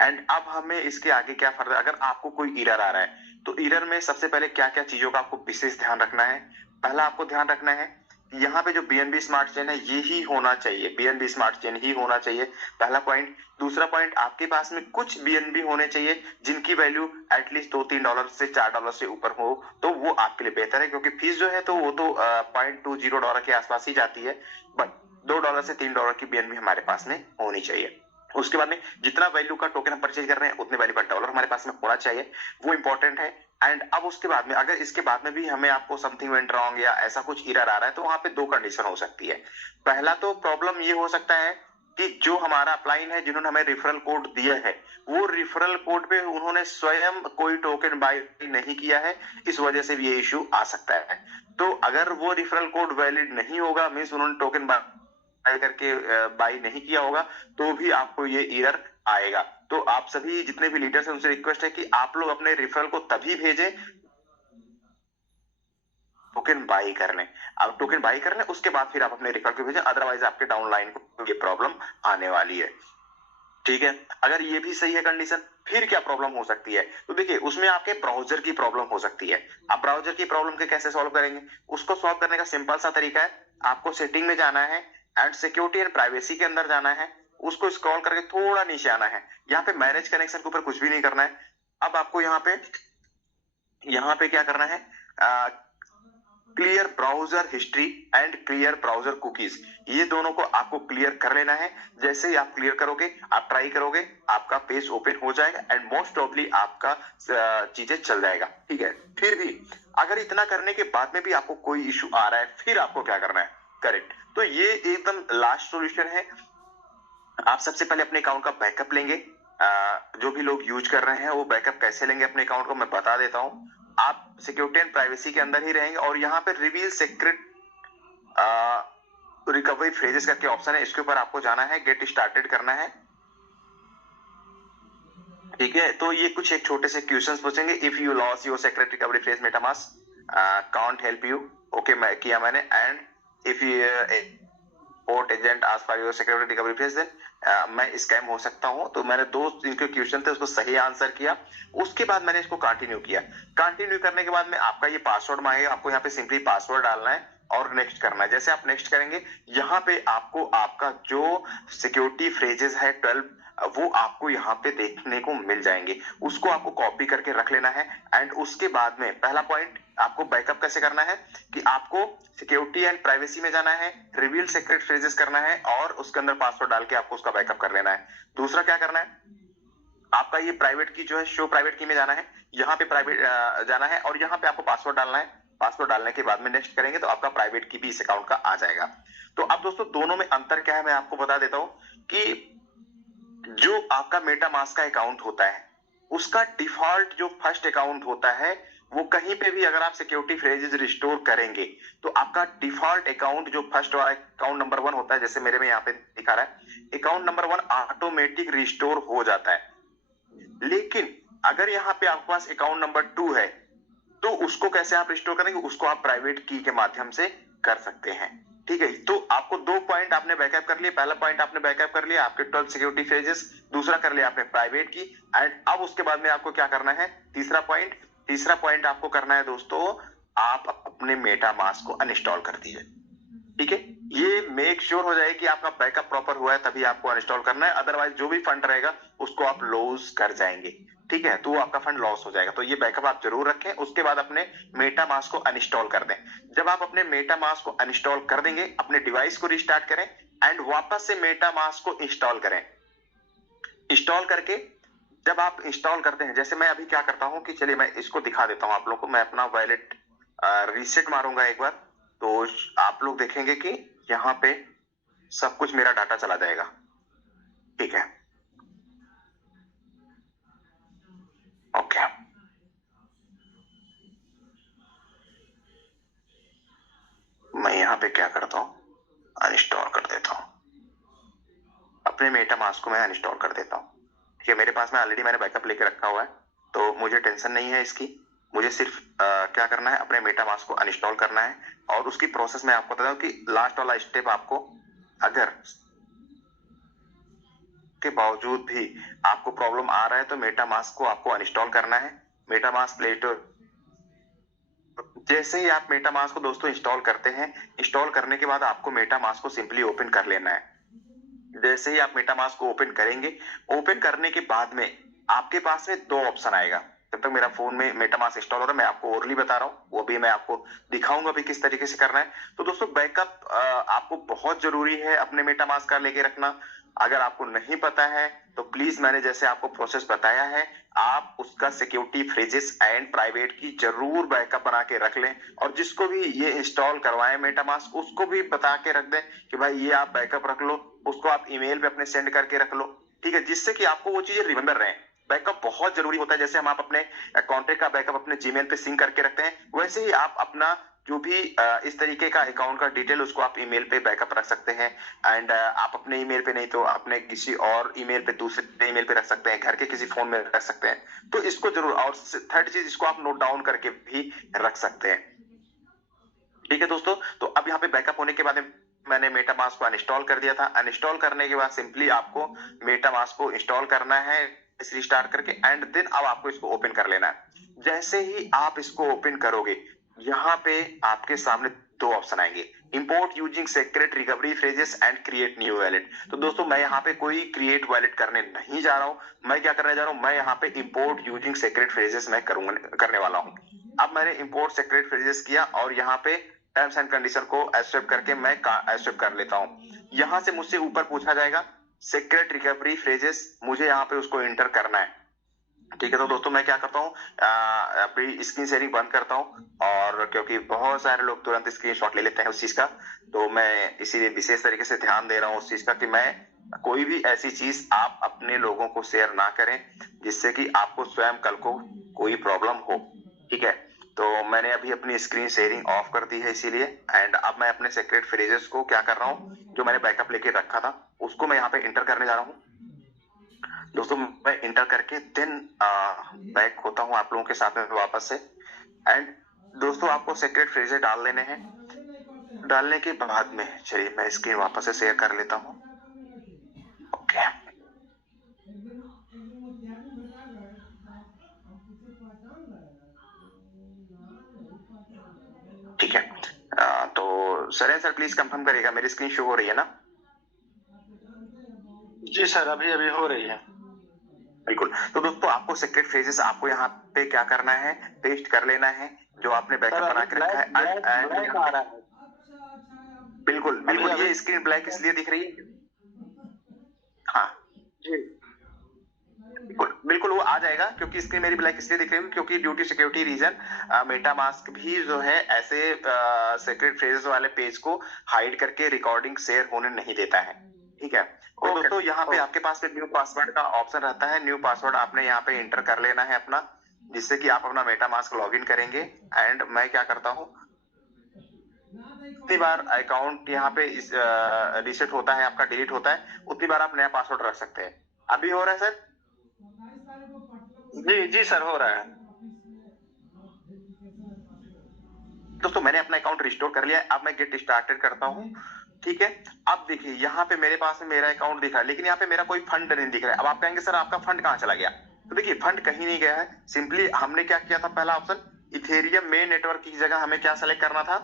एंड अब हमें इसके आगे क्या फर्दर, अगर आपको कोई एरर आ रहा है तो एरर में सबसे पहले क्या क्या चीजों का आपको विशेष ध्यान रखना है। पहला आपको ध्यान रखना है यहाँ पे जो BNB स्मार्ट चेन है ये ही होना चाहिए, BNB स्मार्ट चेन ही होना चाहिए, पहला पॉइंट। दूसरा पॉइंट, आपके पास में कुछ BNB होने चाहिए जिनकी वैल्यू एटलीस्ट $2-3 से $4 से ऊपर हो, तो वो आपके लिए बेहतर है, क्योंकि फीस जो है तो वो तो $0.20 के आसपास ही जाती है, बट $2 से $3 की BNB हमारे पास में होनी चाहिए। उसके बाद में जितना वैल्यू का टोकन हम परचेज कर रहे हैं उतने वैल्यू का डॉलर हमारे पास में होना चाहिए, वो इंपॉर्टेंट है। एंड अब उसके बाद में अगर इसके बाद में भी हमें आपको समथिंग वेंट रॉन्ग या ऐसा कुछ एरर आ रहा है तो वहां पे 2 कंडीशन हो सकती है। पहला तो प्रॉब्लम ये हो सकता है कि जो हमारा अपलाइन है जिन्होंने हमें रेफरल कोड दिया है वो रेफरल कोड पे उन्होंने स्वयं कोई टोकन बाय नहीं किया है, इस वजह से भी ये इश्यू आ सकता है। तो अगर वो रेफरल कोड वैलिड नहीं होगा, मींस उन्होंने टोकन बाय करके बाई नहीं किया होगा, तो भी आपको ये एरर आएगा। तो आप सभी जितने भी लीडर्स हैं उनसे रिक्वेस्ट है कि आप लोग अपने रेफरल को तभी भेजें टोकन बाई कर लें। आप टोकन बाई कर लें उसके बाद फिर आप अपने रेफरल को भेजें, अदरवाइज आपके डाउनलाइन को ये प्रॉब्लम आने वाली है। ठीक है, अगर ये भी सही है कंडीशन, फिर क्या प्रॉब्लम हो सकती है, तो देखिए उसमें आपके ब्राउजर की प्रॉब्लम हो सकती है। आप ब्राउजर की प्रॉब्लम के कैसे सॉल्व करेंगे, उसको सॉल्व करने का सिंपल सा तरीका है, आपको सेटिंग में जाना है एंड सिक्योरिटी एंड प्राइवेसी के अंदर जाना है, उसको स्क्रॉल करके थोड़ा नीचे आना है, यहाँ पे मैनेज कनेक्शन के ऊपर कुछ भी नहीं करना है। अब आपको यहाँ पे क्या करना है, clear browser history and clear browser cookies, ये दोनों को आपको क्लियर कर लेना है। जैसे ही आप क्लियर करोगे, आप ट्राई करोगे, आपका पेज ओपन हो जाएगा एंड मोस्ट प्रॉब्ली आपका चीजें चल जाएगा। ठीक है, फिर भी अगर इतना करने के बाद में भी आपको कोई इश्यू आ रहा है, फिर आपको क्या करना है, करेक्ट, तो ये एकदम लास्ट सॉल्यूशन है। आप सबसे पहले अपने अकाउंट का बैकअप लेंगे। जो भी लोग यूज कर रहे हैं वो बैकअप कैसे लेंगे अपने अकाउंट को मैं बता देता हूं। आप सिक्योरिटी एंड प्राइवेसी के अंदर ही रहेंगे और यहाँ पे रिवील सीक्रेट रिकवरी फ्रेजेस करके ऑप्शन है, इसके ऊपर आपको जाना है, गेट स्टार्टेड करना है। ठीक है, तो ये कुछ एक छोटे से क्वेश्चंस पूछेंगे। If you lose your secret recovery phrase MetaMask can't help you, okay मैं किया मैंने। And if you port agent आज for your security recovery phrase, then मैं स्कैम हो सकता हूं। तो मैंने 2 इनके क्वेश्चन थे, उसको सही आंसर किया, उसके बाद मैंने इसको कंटिन्यू किया। कंटिन्यू करने के बाद में आपका ये पासवर्ड मांगेगा, आपको यहाँ पे सिंपली पासवर्ड डालना है और नेक्स्ट करना है। जैसे आप नेक्स्ट करेंगे, यहाँ पे आपको आपका जो सिक्योरिटी फ्रेजेस है 12 वो आपको यहाँ पे देखने को मिल जाएंगे। उसको आपको कॉपी करके रख लेना है। एंड उसके बाद में पहला पॉइंट आपको बैकअप कैसे करना है कि आपको सिक्योरिटी एंड प्राइवेसी में जाना है, रिवील सीक्रेट फ्रेजेस करना है और उसके अंदर पासवर्ड डाल के आपको उसका बैकअप कर लेना है। दूसरा क्या करना है, आपका ये प्राइवेट की जो है शो प्राइवेट की में जाना है, यहाँ पे प्राइवेट जाना है और यहाँ पे आपको पासवर्ड डालना है। पासवर्ड डालने के बाद में नेक्स्ट करेंगे तो आपका प्राइवेट की भी इस अकाउंट का आ जाएगा। तो अब दोस्तों दोनों में अंतर क्या है मैं आपको बता देता हूं कि जो आपका मेटामास्क का अकाउंट होता है उसका डिफॉल्ट जो फर्स्ट अकाउंट होता है वो कहीं पे भी अगर आप सिक्योरिटी फ्रेजेस रिस्टोर करेंगे तो आपका डिफॉल्ट अकाउंट जो फर्स्ट वाला अकाउंट नंबर 1 होता है, जैसे मेरे में यहाँ पे दिखा रहा है अकाउंट नंबर 1 ऑटोमेटिक रिस्टोर हो जाता है। लेकिन अगर यहाँ पे आपके पास अकाउंट नंबर 2 है तो उसको कैसे आप रिस्टोर करेंगे, उसको आप प्राइवेट की के माध्यम से कर सकते हैं। ठीक है, तो आपको 2 पॉइंट आपने बैकअप कर लिए। पहला पॉइंट आपने बैकअप कर लिया आपके 12 सिक्योरिटी फ्रेजेस, दूसरा कर लिया आपने प्राइवेट की। एंड अब उसके बाद में आपको क्या करना है, तीसरा पॉइंट आपको करना है दोस्तों, आप अपने मेटामास्क को अनइंस्टॉल कर दीजिए। ठीक है, ये मेक श्योर हो जाए कि आपका बैकअप प्रॉपर हुआ है तभी आपको अनइंस्टॉल करना है, अदरवाइज जो भी फंड रहेगा उसको आप लॉस कर जाएंगे। ठीक है, तो आपका फंड लॉस हो जाएगा। तो ये बैकअप आप जरूर रखें। उसके बाद अपने मेटामास्क को अनइंस्टॉल कर दें। जब आप अपने मेटामास्क को अनइंस्टॉल कर देंगे अपने डिवाइस को रिस्टार्ट करें एंड वापस से मेटामास्क को इंस्टॉल करें। इंस्टॉल करके जब आप इंस्टॉल करते हैं, जैसे मैं अभी क्या करता हूं कि चलिए मैं इसको दिखा देता हूं आप लोगों को। मैं अपना वॉलेट रीसेट मारूंगा एक बार तो आप लोग देखेंगे कि यहां पे सब कुछ मेरा डाटा चला जाएगा। ठीक है, ओके, मैं यहां पे क्या करता हूं, अनइंस्टॉल कर देता हूं। अपने मेटामास्क को मैं अनइंस्टॉल कर देता हूं। ठीक है, मेरे पास में ऑलरेडी मैंने बैकअप लेके रखा हुआ है तो मुझे टेंशन नहीं है इसकी। मुझे सिर्फ क्या करना है, अपने मेटामास्क को अनइंस्टॉल करना है। और उसकी प्रोसेस मैं आपको बताता हूं कि लास्ट वाला स्टेप आपको अगर के बावजूद भी आपको प्रॉब्लम आ रहा है तो मेटामास्क को आपको अनइंस्टॉल करना है। मेटामास्क प्ले स्टोर, जैसे ही आप मेटामास्क को दोस्तों इंस्टॉल करते हैं, इंस्टॉल करने के बाद आपको मेटामास्क को सिंपली ओपन कर लेना है। जैसे ही आप मेटामास्क को ओपन करेंगे, ओपन करने के बाद में आपके पास में 2 ऑप्शन आएगा। जब तक मेरा फोन में मेटामास्क इंस्टॉल हो रहा है मैं आपको ओरली बता रहा हूँ, वो भी मैं आपको दिखाऊंगा भी किस तरीके से करना है। तो दोस्तों बैकअप आपको बहुत जरूरी है अपने मेटामास्क का लेके रखना। अगर आपको नहीं पता है तो प्लीज मैंने जैसे आपको प्रोसेस बताया है आप उसका सिक्योरिटी फ्रेजेस एंड प्राइवेट की जरूर बैकअप बना के रख लें। और जिसको भी ये इंस्टॉल करवाएं मेटामास्क उसको भी बता के रख दें कि भाई ये आप बैकअप रख लो, उसको आप ईमेल पे अपने सेंड करके रख लो। ठीक है, जिससे कि आपको वो चीजें रिमेंबर रहे। बैकअप बहुत जरूरी होता है। जैसे हम आप अपने कॉन्टेक्ट का बैकअप अपने जीमेल पे सिंक करके रखते हैं, वैसे ही आप अपना जो भी इस तरीके का अकाउंट का डिटेल उसको आप ईमेल पे बैकअप रख सकते हैं। एंड आप अपने ईमेल पे नहीं तो अपने किसी और ईमेल पे, दूसरे ईमेल पे रख सकते हैं, घर के किसी फोन में रख सकते हैं। तो इसको जरूर, और थर्ड चीज इसको आप नोट डाउन करके भी रख सकते हैं। ठीक है दोस्तों, तो अब यहाँ पे बैकअप होने के बाद मैंने मेटामास्क को अनइंस्टॉल कर दिया था। अनइंस्टॉल करने के बाद सिंपली आपको मेटामास्क को इंस्टॉल करना है रिस्टार्ट करके एंड देन अब आपको इसको ओपन कर लेना है। जैसे ही आप इसको ओपन करोगे यहाँ पे आपके सामने 2 ऑप्शन आएंगे, import using secret recovery phrases and create new wallet. तो दोस्तों मैं यहाँ पे कोई क्रिएट वॉलेट करने नहीं जा रहा हूं। मैं क्या करने जा रहा हूं, मैं यहाँ पे इंपोर्ट यूजिंग सीक्रेट फ्रेजेस मैं करने वाला हूं। अब मैंने इंपोर्ट सीक्रेट फ्रेजेस किया और यहाँ पे टर्म्स एंड कंडीशन को एक्सेप्ट करके मैं एक्सेप्ट कर लेता हूं। यहां से मुझसे ऊपर पूछा जाएगा सीक्रेट रिकवरी फ्रेजेस, मुझे यहाँ पे उसको एंटर करना है। ठीक है, तो दोस्तों मैं क्या करता हूँ, अपनी स्क्रीन शेयरिंग बंद करता हूँ और क्योंकि बहुत सारे लोग तुरंत स्क्रीनशॉट ले लेते हैं उस चीज का, तो मैं इसीलिए विशेष तरीके से ध्यान दे रहा हूँ उस चीज का कि मैं कोई भी ऐसी चीज आप अपने लोगों को शेयर ना करें जिससे कि आपको स्वयं कल को कोई प्रॉब्लम हो। ठीक है, तो मैंने अभी अपनी स्क्रीन शेयरिंग ऑफ कर दी है इसीलिए। एंड अब मैं अपने सीक्रेट फ्रेजेस को क्या कर रहा हूँ, जो मैंने बैकअप लेके रखा था उसको मैं यहाँ पे इंटर करने जा रहा हूँ। दोस्तों मैं इंटर करके देन बैक होता हूं आप लोगों के साथ में वापस से। एंड दोस्तों आपको सीक्रेट फ्रेजेस डाल लेने हैं। डालने के बाद में चलिए मैं स्क्रीन वापस से शेयर कर लेता हूं। ओके, ठीक है, तो सरेन सर प्लीज कंफर्म करिएगा, मेरी स्क्रीन शो हो रही है ना? जी सर, अभी अभी हो रही है। बिल्कुल। तो दोस्तों आपको सीक्रेट फ्रेजेस आपको यहाँ पे क्या करना है, पेस्ट कर लेना है जो आपने बैकअप बना के रखा है। ब्लैक आ रहा है। बिल्कुल बिल्कुल, अभी ये स्क्रीन ब्लैक इसलिए दिख रही है। हाँ जी बिल्कुल बिल्कुल, वो आ जाएगा क्योंकि स्क्रीन मेरी ब्लैक इसलिए दिख रही है क्योंकि due to security reason MetaMask भी जो है ऐसे सीक्रेट फ्रेजेस वाले पेज को हाइड करके रिकॉर्डिंग शेयर होने नहीं देता है। ठीक है। तो ओके, दोस्तों यहाँ पे आपके पास न्यू पासवर्ड का ऑप्शन रहता है। न्यू पासवर्ड आपने यहाँ पे इंटर कर लेना है अपना, जिससे कि आप अपना मेटामास्क लॉगिन करेंगे। एंड मैं क्या करता हूँ, जितनी बार अकाउंट यहाँ पे रीसेट होता है, आपका डिलीट होता है, उतनी बार आप नया पासवर्ड रख सकते हैं। अभी हो रहा है सर? जी जी सर, हो रहा है। दोस्तों मैंने अपना अकाउंट रिस्टोर कर लिया है। अब मैं गेट स्टार्टेड करता हूँ। ठीक है। अब देखिए यहाँ पे मेरे पास में मेरा अकाउंट दिख रहा है, लेकिन यहाँ पे मेरा कोई फंड नहीं दिख रहा है। अब आप कहेंगे सर आपका फंड कहाँ चला गया? तो देखिए फंड कहीं नहीं गया है। सिंपली हमने क्या किया था, पहला ऑप्शन इथेरियम मेन नेटवर्क की जगह हमें क्या सेलेक्ट करना था,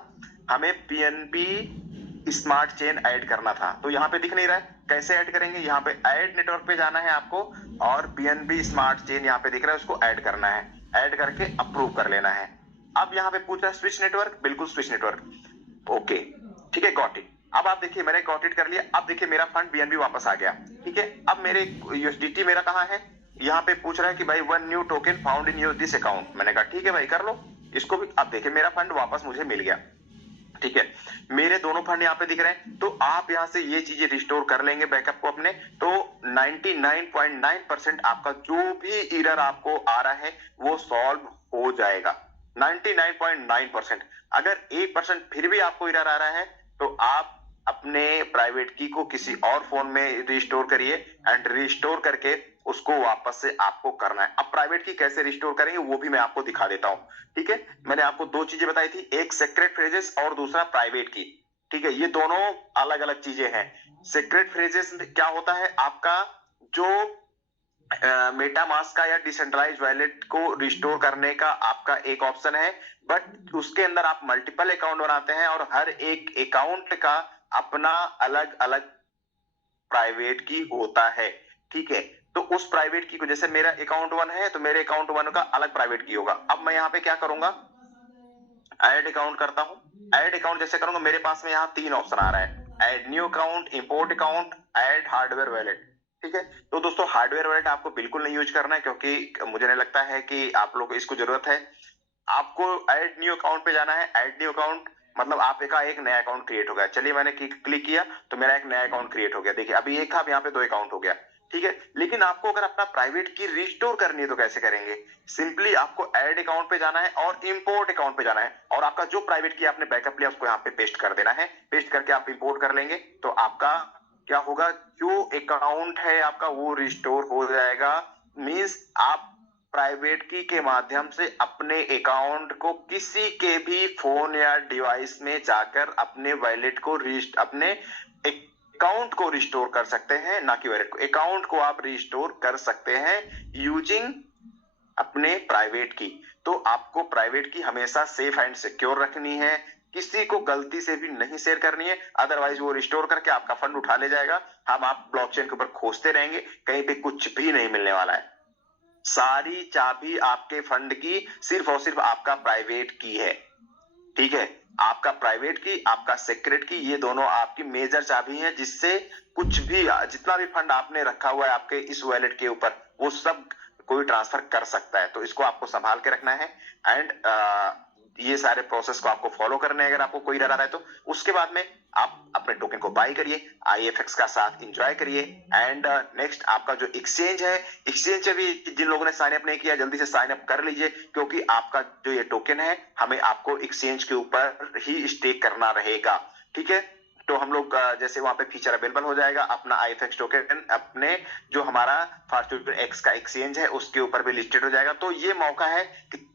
हमें पीएनबी स्मार्ट चेन ऐड करना था। तो यहाँ पे दिख नहीं रहा है, कैसे ऐड करेंगे? यहाँ पे ऐड नेटवर्क पे जाना है आपको और पीएनबी स्मार्ट चेन यहाँ पे दिख रहा है, उसको ऐड करना है। ऐड करके अप्रूव कर लेना है। अब यहाँ पे पूछ रहा है स्विच नेटवर्क, बिल्कुल स्विच नेटवर्क। ओके ठीक है, गॉट इट। अब आप देखिए मैंने गॉट इट कर लिया। अब देखिए मेरा फंड बीएनबी वापस आ गया। ठीक है। अब मेरे यूएसडीटी मेरा कहाँ है? यहाँ पे पूछ रहा है कि भाई 1 new token found in your this account. मैंने कहा ठीक है भाई कर लो इसको भी। अब देखिए मेरा फंड वापस मुझे मिल गया। ठीक है, मेरे दोनों फंड यहाँ पे दिख रहे हैं। तो आप यहाँ से ये चीजें रिस्टोर कर लेंगे बैकअप को अपने, तो 99.9% आपका जो भी एरर आपको आ रहा है वो सॉल्व हो जाएगा। 99.9%। अगर 1% फिर भी आपको एरर आ रहा है तो आप अपने प्राइवेट की को किसी और फोन में रिस्टोर करिए एंड रिस्टोर करके उसको वापस से आपको करना है। अब प्राइवेट की कैसे रिस्टोर करेंगे वो भी मैं आपको दिखा देता हूं। ठीक है, मैंने आपको दो चीजें बताई थी, एक सीक्रेट फ्रेजेस और दूसरा प्राइवेट की। ठीक है, ये दोनों अलग अलग चीजें हैं। सीक्रेट फ्रेजेस क्या होता है, आपका जो मेटामास्क का या डिसेंट्रलाइज वॉलेट को रिस्टोर करने का आपका एक ऑप्शन है, बट उसके अंदर आप मल्टीपल अकाउंट बनाते हैं और हर एक अकाउंट का अपना अलग अलग प्राइवेट की होता है। ठीक है, तो उस प्राइवेट की को, जैसे मेरा अकाउंट 1 है तो मेरे अकाउंट 1 का अलग प्राइवेट की होगा। अब मैं यहाँ पे क्या करूंगा, ऐड अकाउंट करता हूं। ऐड अकाउंट जैसे करूंगा, मेरे पास में यहाँ 3 ऑप्शन आ रहा है, add new account, import account, add hardware wallet. ठीक है, तो दोस्तों हार्डवेयर वॉलेट आपको बिल्कुल नहीं यूज करना है क्योंकि मुझे नहीं लगता है कि आप लोग को इसको जरूरत है। आपको ऐड न्यू अकाउंट पे जाना है। ऐड न्यू अकाउंट मतलब आपका एक नया अकाउंट क्रिएट हो गया। चलिए मैंने क्लिक किया तो मेरा एक नया अकाउंट क्रिएट हो गया। देखिए अभी एक था, अब यहाँ पे 2 अकाउंट हो गया। ठीक है, लेकिन आपको अगर अपना प्राइवेट की रिस्टोर करनी है तो कैसे करेंगे? सिंपली आपको ऐड अकाउंट पे जाना है और इंपोर्ट अकाउंट पे जाना है और आपका जो प्राइवेट की आपने बैकअप लिया उसको यहाँ पे पेस्ट कर देना है। पेस्ट करके आप इंपोर्ट कर लेंगे तो आपका क्या होगा, जो अकाउंट है आपका वो रिस्टोर हो जाएगा। मींस आप प्राइवेट की के माध्यम से अपने अकाउंट को किसी के भी फोन या डिवाइस में जाकर अपने वॉलेट को अपने अकाउंट को रिस्टोर कर सकते हैं, ना कि वॉलेट को। अकाउंट को आप रिस्टोर कर सकते हैं यूजिंग अपने प्राइवेट की। तो आपको प्राइवेट की हमेशा सेफ एंड सिक्योर रखनी है, किसी को गलती से भी नहीं शेयर करनी है, अदरवाइज वो रिस्टोर करके आपका फंड उठा ले जाएगा। हम आप ब्लॉकचेन के ऊपर खोजते रहेंगे, कहीं पे कुछ भी नहीं मिलने वाला है। सारी चाबी आपके फंड की सिर्फ और सिर्फ आपका प्राइवेट की है। ठीक है, आपका प्राइवेट की, आपका सीक्रेट की, ये दोनों आपकी मेजर चाबी है, जिससे कुछ भी जितना भी फंड आपने रखा हुआ है आपके इस वॉलेट के ऊपर वो सब कोई ट्रांसफर कर सकता है। तो इसको आपको संभाल के रखना है एंड ये सारे प्रोसेस को आपको फॉलो करने हैं। अगर आपको कोई डर आ रहा है तो उसके बाद में आप अपने टोकन को बाय करिए, IFX का साथ एंजॉय करिए। एंड नेक्स्ट आपका जो एक्सचेंज है, एक्सचेंज से भी जिन लोगों ने साइन अप नहीं किया जल्दी से साइन अप कर लीजिए, क्योंकि आपका जो ये टोकन है हमें आपको एक्सचेंज के ऊपर ही स्टेक करना रहेगा। ठीक है, तो हम लोग जैसे वहां पे फीचर अवेलेबल हो जाएगा, अपना IFX टोकन अपने जो हमारा फार्चूनर एक्स का एक्सचेंज है उसके ऊपर भी लिस्टेड हो जाएगा। तो ये मौका है कि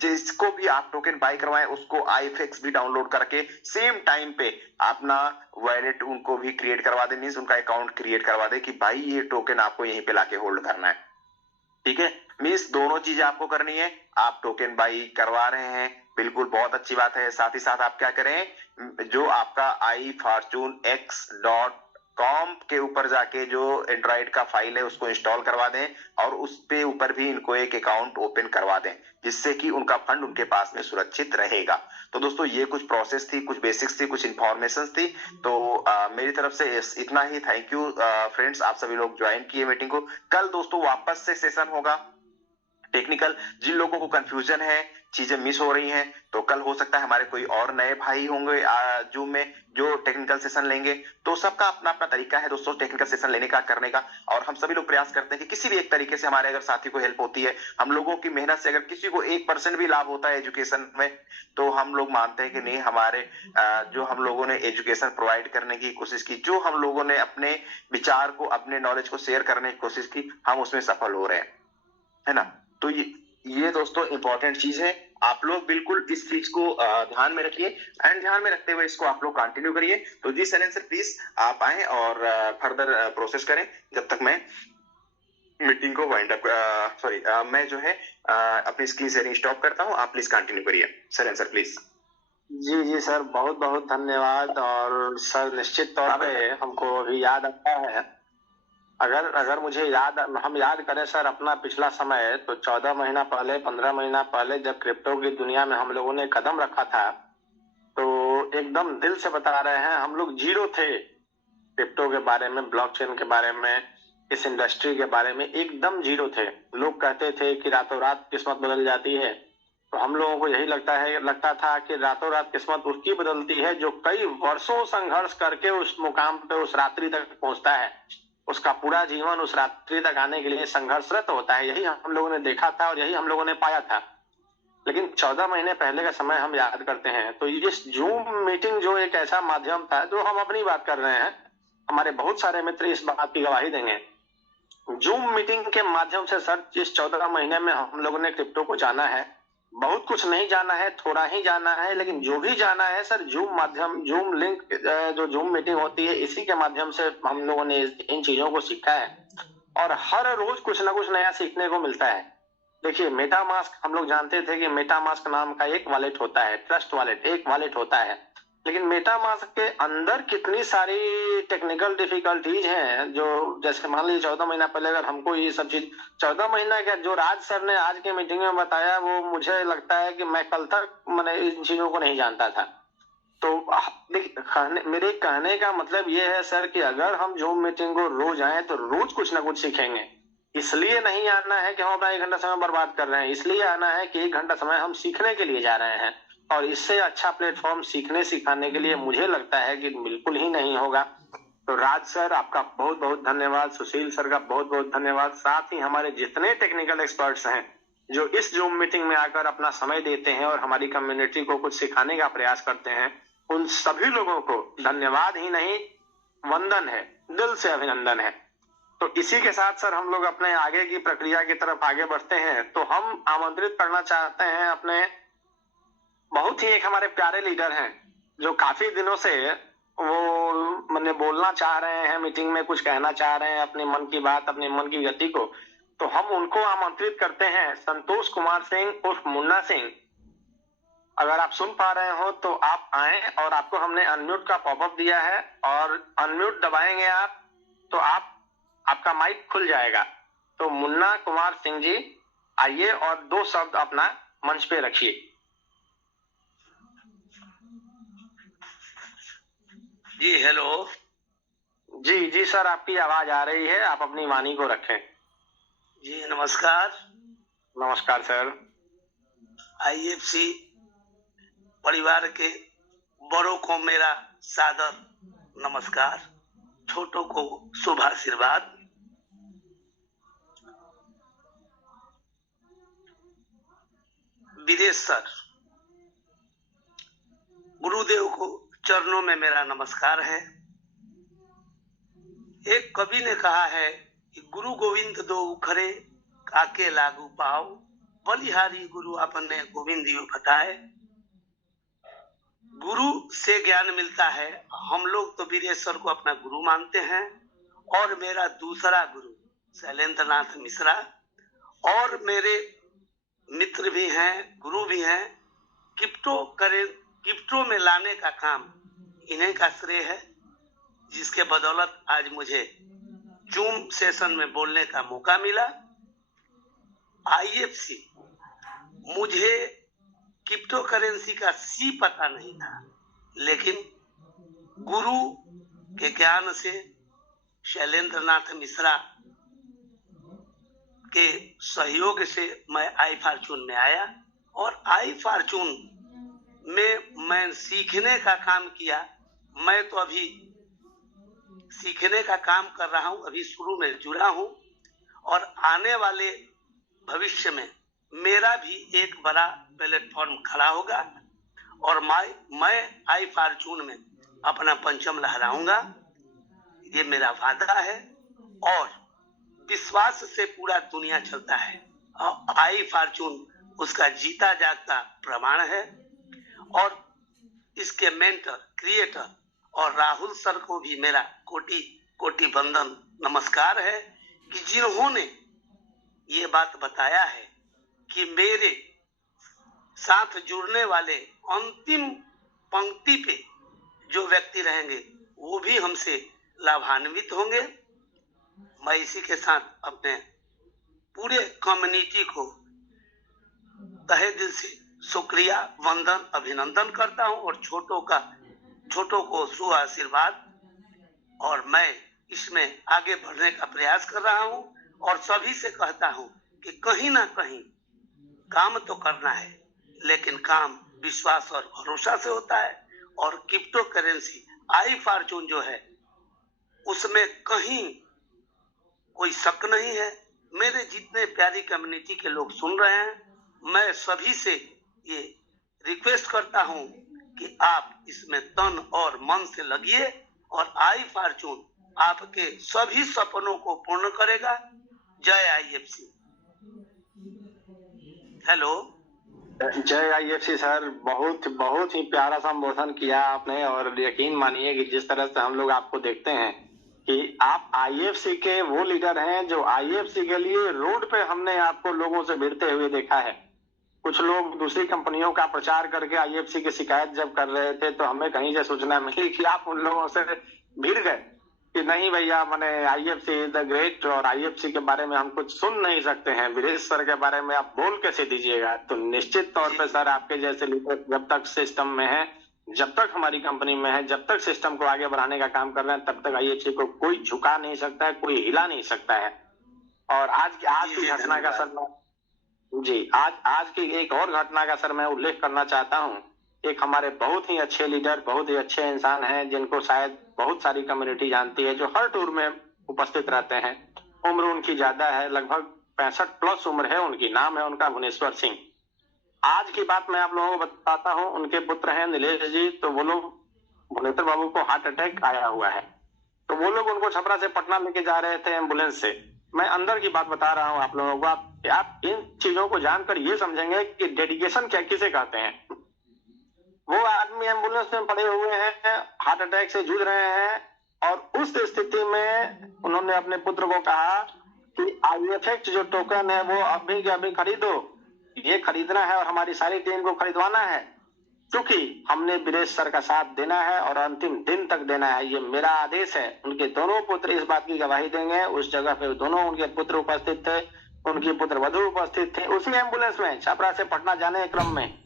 जिसको भी आप टोकन बाय करवाएं उसको IFX भी डाउनलोड करके सेम टाइम पे अपना वॉलेट उनको भी क्रिएट करवा दे, मींस उनका अकाउंट क्रिएट करवा दे कि भाई ये टोकन आपको यहीं पे लाके होल्ड करना है। ठीक है, मींस दोनों चीजें आपको करनी है। आप टोकन बाय करवा रहे हैं, बिल्कुल बहुत अच्छी बात है। साथ ही साथ आप क्या करें, जो आपका ifortunex.com के ऊपर जाके जो एंड्रॉइड का फाइल है उसको इंस्टॉल करवा दें और उस पे ऊपर भी इनको एक अकाउंट ओपन करवा दें, जिससे कि उनका फंड उनके पास में सुरक्षित रहेगा। तो दोस्तों ये कुछ प्रोसेस थी, कुछ बेसिक्स थी, कुछ इंफॉर्मेशन थी। तो मेरी तरफ से इतना ही। थैंक यू फ्रेंड्स, आप सभी लोग ज्वाइन किए मीटिंग को। कल दोस्तों वापस से सेशन होगा टेक्निकल। जिन लोगों को कंफ्यूजन है, चीजें मिस हो रही हैं, तो कल हो सकता है हमारे कोई और नए भाई होंगे जूम में जो टेक्निकल सेशन लेंगे। तो सबका अपना अपना तरीका है दोस्तों टेक्निकल सेशन लेने का, करने का। और हम सभी लोग प्रयास करते हैं कि किसी भी एक तरीके से हमारे अगर साथी को हेल्प होती है, हम लोगों की मेहनत से अगर किसी को 1% भी लाभ होता है एजुकेशन में, तो हम लोग मानते हैं कि नहीं, हमारे जो हम लोगों ने एजुकेशन प्रोवाइड करने की कोशिश की, जो हम लोगों ने अपने विचार को, अपने नॉलेज को शेयर करने की कोशिश की, हम उसमें सफल हो रहे हैं, है ना। तो ये दोस्तों इंपॉर्टेंट चीज है। आप लोग बिल्कुल इस चीज को ध्यान में रखिए एंड ध्यान में रखते हुए इसको आप लोग कंटिन्यू करिए। तो जी सर प्लीज आप आए और फर्दर प्रोसेस करें जब तक मैं मीटिंग को वाइंड अप मैं जो है अपनी स्क्रीन शेयरिंग स्टॉप करता हूं। आप प्लीज कंटिन्यू करिए सर प्लीज। जी जी सर, बहुत बहुत धन्यवाद। और सर निश्चित तौर पे हमको अभी याद आता है, अगर मुझे हम याद करें सर अपना पिछला समय, तो 14 महीना पहले, 15 महीना पहले जब क्रिप्टो की दुनिया में हम लोगों ने कदम रखा था, तो एकदम दिल से बता रहे हैं, हम लोग जीरो थे क्रिप्टो के बारे में, ब्लॉकचेन के बारे में, इस इंडस्ट्री के बारे में एकदम जीरो थे। लोग कहते थे कि रातों रात किस्मत बदल जाती है, तो हम लोगों को यही लगता था कि रातों रात किस्मत उसकी बदलती है जो कई वर्षों संघर्ष करके उस मुकाम पे, उस रात्रि तक पहुंचता है। उसका पूरा जीवन उस रात्रि तक आने के लिए संघर्षरत होता है। यही हम लोगों ने देखा था और यही हम लोगों ने पाया था। लेकिन 14 महीने पहले का समय हम याद करते हैं, तो ये जूम मीटिंग जो एक ऐसा माध्यम था, जो हम अपनी बात कर रहे हैं, हमारे बहुत सारे मित्र इस बात की गवाही देंगे। जूम मीटिंग के माध्यम से सर इस 14 महीने में हम लोगों ने क्रिप्टो को जाना है। बहुत कुछ नहीं जाना है, थोड़ा ही जाना है, लेकिन जो भी जाना है सर, जूम लिंक जो जूम मीटिंग होती है, इसी के माध्यम से हम लोगों ने इन चीजों को सीखा है और हर रोज कुछ ना कुछ नया सीखने को मिलता है। देखिए मेटामास्क, हम लोग जानते थे कि मेटामास्क नाम का एक वॉलेट होता है, ट्रस्ट वॉलेट एक वॉलेट होता है, लेकिन मेटामास्क के अंदर कितनी सारी टेक्निकल डिफिकल्टीज हैं, जो जैसे मान लीजिए 14 महीना पहले अगर हमको ये सब चीज, 14 महीना क्या, जो राज सर ने आज के मीटिंग में बताया, वो मुझे लगता है कि मैं कल तक मैंने इन चीजों को नहीं जानता था। तो देखिए मेरे कहने का मतलब ये है सर कि अगर हम जूम मीटिंग को रोज आए तो रोज कुछ ना कुछ सीखेंगे। इसलिए नहीं आना है कि हम अपना 1 घंटा समय बर्बाद कर रहे हैं, इसलिए आना है कि 1 घंटा समय हम सीखने के लिए जा रहे हैं। और इससे अच्छा प्लेटफॉर्म सीखने सिखाने के लिए मुझे लगता है कि बिल्कुल ही नहीं होगा। तो राज सर आपका बहुत बहुत धन्यवाद, सुशील सर का बहुत बहुत धन्यवाद, साथ ही हमारे जितने टेक्निकल एक्सपर्ट्स हैं जो इस जूम मीटिंग में आकर अपना समय देते हैं और हमारी कम्युनिटी को कुछ सिखाने का प्रयास करते हैं, उन सभी लोगों को धन्यवाद ही नहीं, वंदन है, दिल से अभिनंदन है। तो इसी के साथ सर हम लोग अपने आगे की प्रक्रिया की तरफ आगे बढ़ते हैं। तो हम आमंत्रित करना चाहते हैं अपने बहुत ही एक हमारे प्यारे लीडर हैं, जो काफी दिनों से वो मैंने बोलना चाह रहे हैं, मीटिंग में कुछ कहना चाह रहे हैं, अपने मन की बात, अपने मन की गति को। तो हम उनको आमंत्रित करते हैं, संतोष कुमार सिंह उर्फ मुन्ना सिंह। अगर आप सुन पा रहे हो तो आप आए, और आपको हमने अनम्यूट का पॉपअप दिया है, और अनम्यूट दबाएंगे आप तो आपका माइक खुल जाएगा। तो मुन्ना कुमार सिंह जी आइए और 2 शब्द अपना मंच पे रखिए। जी हेलो। जी जी सर, आपकी आवाज आ रही है, आप अपनी वाणी को रखें। जी नमस्कार। नमस्कार सर। IFC परिवार के बड़ों को मेरा सादर नमस्कार, छोटों को शुभ आशीर्वाद। विदेश सर, गुरुदेव को चरणों में मेरा नमस्कार है। एक कवि ने कहा है कि गुरु गोविंद दो उखरे काके लागू पाओ, बलिहारी गुरु अपने गोविंदियो बताए। गुरु से ज्ञान मिलता है। हम लोग तो वीरेश्वर को अपना गुरु मानते हैं, और मेरा दूसरा गुरु शैलेंद्र नाथ मिश्रा, और मेरे मित्र भी हैं, गुरु भी हैं, क्रिप्टो में लाने का काम इन्हीं का श्रेय है, जिसके बदौलत आज मुझे जूम सेशन में बोलने का मौका मिला। IFC, मुझे क्रिप्टो करेंसी का सी पता नहीं था, लेकिन गुरु के ज्ञान से, शैलेंद्र नाथ मिश्रा के सहयोग से मैं आई फॉर्चून में आया और आई फॉर्चून में मैं सीखने का काम किया। मैं तो अभी सीखने का काम कर रहा हूं, अभी शुरू में जुड़ा हूं और आने वाले भविष्य में मेरा भी एक बड़ा प्लेटफॉर्म खड़ा होगा और मैं आई फॉर्चून में अपना पंचम लहराऊंगा। ये मेरा वादा है और विश्वास से पूरा दुनिया चलता है और आई फॉर्चून उसका जीता जागता प्रमाण है। और इसके मेंटर, क्रिएटर और राहुल सर को भी मेरा कोटि कोटि वंदन नमस्कार है कि जिन्होंने ये बात बताया है कि मेरे साथ जुड़ने वाले अंतिम पंक्ति पे जो व्यक्ति रहेंगे वो भी हमसे लाभान्वित होंगे। मैं इसी के साथ अपने पूरे कम्युनिटी को तहे दिल से शुक्रिया, वंदन, अभिनंदन करता हूं और छोटों को शुभ आशीर्वाद। और मैं इसमें आगे बढ़ने का प्रयास कर रहा हूं और सभी से कहता हूं कि कहीं ना कहीं काम तो करना है, लेकिन काम विश्वास और भरोसा से होता है। और क्रिप्टो करेंसी आई फॉर्चून जो है उसमें कहीं कोई शक नहीं है। मेरे जितने प्यारी कम्युनिटी के लोग सुन रहे हैं, मैं सभी से ये रिक्वेस्ट करता हूं कि आप इसमें तन और मन से लगिए और आई फॉर्चून आपके सभी सपनों को पूर्ण करेगा। जय IFC। हेलो, जय IFC सर। बहुत बहुत ही प्यारा संबोधन किया आपने और यकीन मानिए कि जिस तरह से हम लोग आपको देखते हैं कि आप IFC के वो लीडर हैं जो IFC के लिए रोड पे हमने आपको लोगों से भिड़ते हुए देखा है। कुछ लोग दूसरी कंपनियों का प्रचार करके IFC की शिकायत जब कर रहे थे तो हमें कहीं से सूचना मिली कि आप उन लोगों से भिड़ गए कि नहीं भैया, मैंने IFC इज द ग्रेट और IFC के बारे में हम कुछ सुन नहीं सकते हैं, वीरेश सर के बारे में आप बोल कैसे दीजिएगा। तो निश्चित तौर पे सर आपके जैसे लीडर जब तक सिस्टम में है, जब तक हमारी कंपनी में है, जब तक सिस्टम को आगे बढ़ाने का काम कर रहे हैं, तब तक IFC को कोई झुका नहीं सकता है, कोई हिला नहीं सकता है। और आज की घटना का सर जी आज की एक और घटना का सर मैं उल्लेख करना चाहता हूँ। एक हमारे बहुत ही अच्छे लीडर, बहुत ही अच्छे इंसान हैं जिनको शायद बहुत सारी कम्युनिटी जानती है, जो हर टूर में उपस्थित रहते हैं। उम्र उनकी ज्यादा है, लगभग 65+ उम्र है उनकी। नाम है उनका भुवनेश्वर सिंह। आज की बात मैं आप लोगों को बताता हूँ। उनके पुत्र हैं नीलेश जी। तो वो लोग, भुवनेश्वर बाबू को हार्ट अटैक आया हुआ है, तो वो लोग उनको छपरा से पटना लेके जा रहे थे एम्बुलेंस से। मैं अंदर की बात बता रहा हूँ आप लोगों को। आप इन चीजों को जानकर ये समझेंगे कि डेडिकेशन क्या किसे कहते हैं। वो आदमी एम्बुलेंस में पड़े हुए हैं, हार्ट अटैक से जूझ रहे हैं, और उस स्थिति में उन्होंने अपने पुत्र को कहा कि IFX जो टोकन है वो अभी के अभी खरीदो, ये खरीदना है और हमारी सारी टीम को खरीदवाना है, क्योंकि हमने वीरेश सर का साथ देना है और अंतिम दिन तक देना है, ये मेरा आदेश है। उनके दोनों पुत्र इस बात की गवाही देंगे। उस जगह पे दोनों उनके पुत्र उपस्थित थे, उनकी पुत्र वधू उपस्थित थे उसी एम्बुलेंस में छपरा से पटना जाने के क्रम में।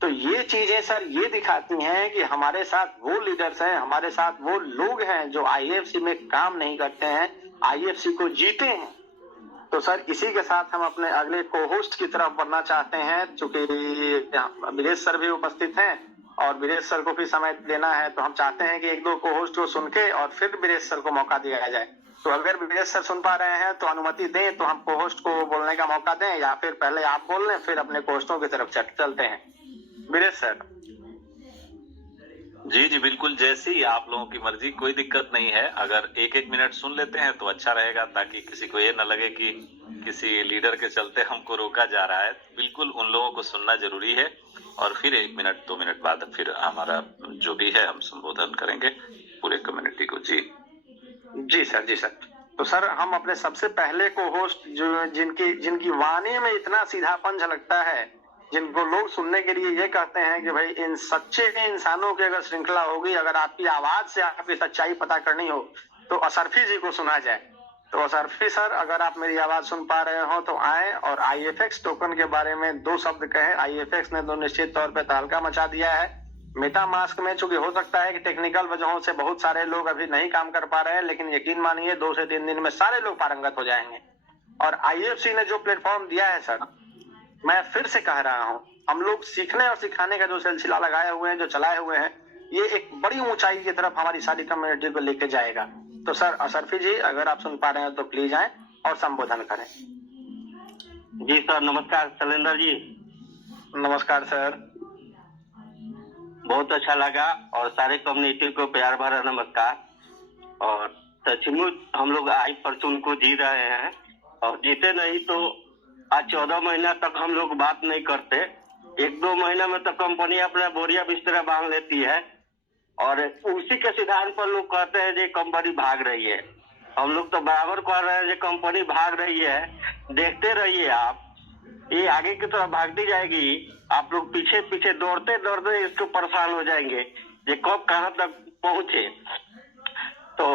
तो ये चीजें सर ये दिखाती हैं कि हमारे साथ वो लीडर्स हैं, हमारे साथ वो लोग हैं जो IFC में काम नहीं करते हैं, IFC को जीते हैं। तो सर इसी के साथ हम अपने अगले को-होस्ट की तरफ बढ़ना चाहते हैं। चूंकि वीरेश सर भी उपस्थित हैं और वीरेश सर को भी समय देना है, तो हम चाहते हैं कि 1-2 को-होस्ट को सुन के और फिर वीरेश सर को मौका दिया जाए। तो अगर वीरेश सर सुन पा रहे हैं तो अनुमति दें, तो हम को-होस्ट को बोलने का मौका दें, या फिर पहले आप बोल लें फिर अपने को-होस्टों की तरफ चलते हैं। वीरेश सर। जी बिल्कुल, जैसी ही आप लोगों की मर्जी, कोई दिक्कत नहीं है। अगर 1-1 मिनट सुन लेते हैं तो अच्छा रहेगा, ताकि किसी को ये न लगे कि किसी लीडर के चलते हमको रोका जा रहा है। बिल्कुल उन लोगों को सुनना जरूरी है और फिर 1 मिनट 2 मिनट बाद फिर हमारा जो भी है हम संबोधन करेंगे पूरे कम्युनिटी को। जी सर। तो सर हम अपने सबसे पहले को होस्ट जो जिनकी वाणी में इतना सीधापन झलकता है जिनको लोग सुनने के लिए ये कहते हैं कि भाई इन सच्चे इंसानों की अगर श्रृंखला होगी, अगर आपकी आवाज से आपकी सच्चाई पता करनी हो तो अशरफी जी को सुना जाए। तो अशरफी सर, अगर आप मेरी आवाज सुन पा रहे हो तो आए और IFX टोकन के बारे में 2 शब्द कहें। IFX ने तो निश्चित तौर पे तहलका मचा दिया है। मेटामास्क में चूंकि हो सकता है कि टेक्निकल वजहों से बहुत सारे लोग अभी नहीं काम कर पा रहे हैं, लेकिन यकीन मानिए 2 से 3 दिन में सारे लोग पारंगत हो जाएंगे। और IFC ने जो प्लेटफॉर्म दिया है सर, मैं फिर से कह रहा हूं, हम लोग सीखने और सिखाने का जो सिलसिला लगाए हुए हैं, जो चलाए हुए हैं, ये एक बड़ी ऊंचाई की तरफ हमारी सारी कम्युनिटी को लेके जाएगा। तो सर अशरफी जी, अगर आप सुन पा रहे हैं तो प्लीज आए और संबोधन करें। जी सर, नमस्कार शैलेंद्र जी। नमस्कार सर। बहुत अच्छा लगा और सारे कम्युनिटी को प्यार भरा नमस्कार। और सचमुच हम लोग आई फॉर्चून को जी रहे हैं, और जीते नहीं तो आज 14 महीना तक हम लोग बात नहीं करते। 1-2 महीना में तो कंपनी अपना बोरिया बिस्तरा बांध लेती है, और उसी के सिद्धांत पर लोग कहते हैं कि कंपनी भाग रही है। हम लोग तो बराबर कह रहे हैं कि कंपनी भाग रही है। देखते रहिए आप, ये आगे की तरफ भागती जाएगी। आप लोग पीछे पीछे दौड़ते दौड़ते इसको परेशान हो जाएंगे ये कब कहाँ तक पहुंचे। तो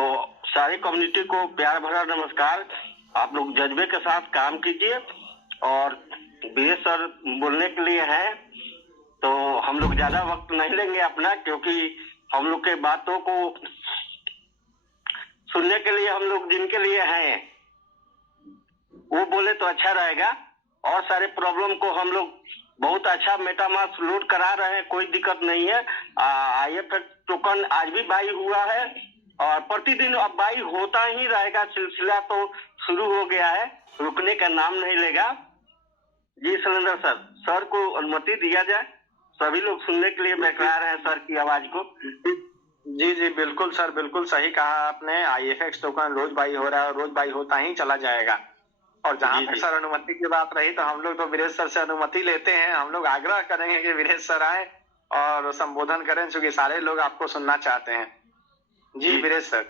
सारी कम्युनिटी को प्यार भरा नमस्कार। आप लोग जज्बे के साथ काम कीजिए, और बीएस सर बोलने के लिए है तो हम लोग ज्यादा वक्त नहीं लेंगे अपना, क्योंकि हम लोग के बातों को सुनने के लिए हम लोग जिनके लिए हैं वो बोले तो अच्छा रहेगा। और सारे प्रॉब्लम को हम लोग बहुत अच्छा मेटामास्क लोड करा रहे हैं, कोई दिक्कत नहीं है। IFX टोकन आज भी बाई हुआ है, और प्रतिदिन अब बाई होता ही रहेगा। सिलसिला तो शुरू हो गया है, रुकने का नाम नहीं लेगा। जी शैलेंद्र सर, सर को अनुमति दिया जाए, सभी लोग सुनने के लिए बेकरार हैं सर की आवाज को। जी जी बिल्कुल सर, बिल्कुल सही कहा आपने। IFX टोकन रोज बाई हो रहा है और रोज बाई होता ही चला जाएगा। और जहां तक सर अनुमति की बात रही, तो हम लोग तो वीरेश सर से अनुमति लेते हैं। हम लोग आग्रह करेंगे कि वीरेश सर आए और संबोधन करें, क्योंकि सारे लोग आपको सुनना चाहते हैं। जी वीरेश सर।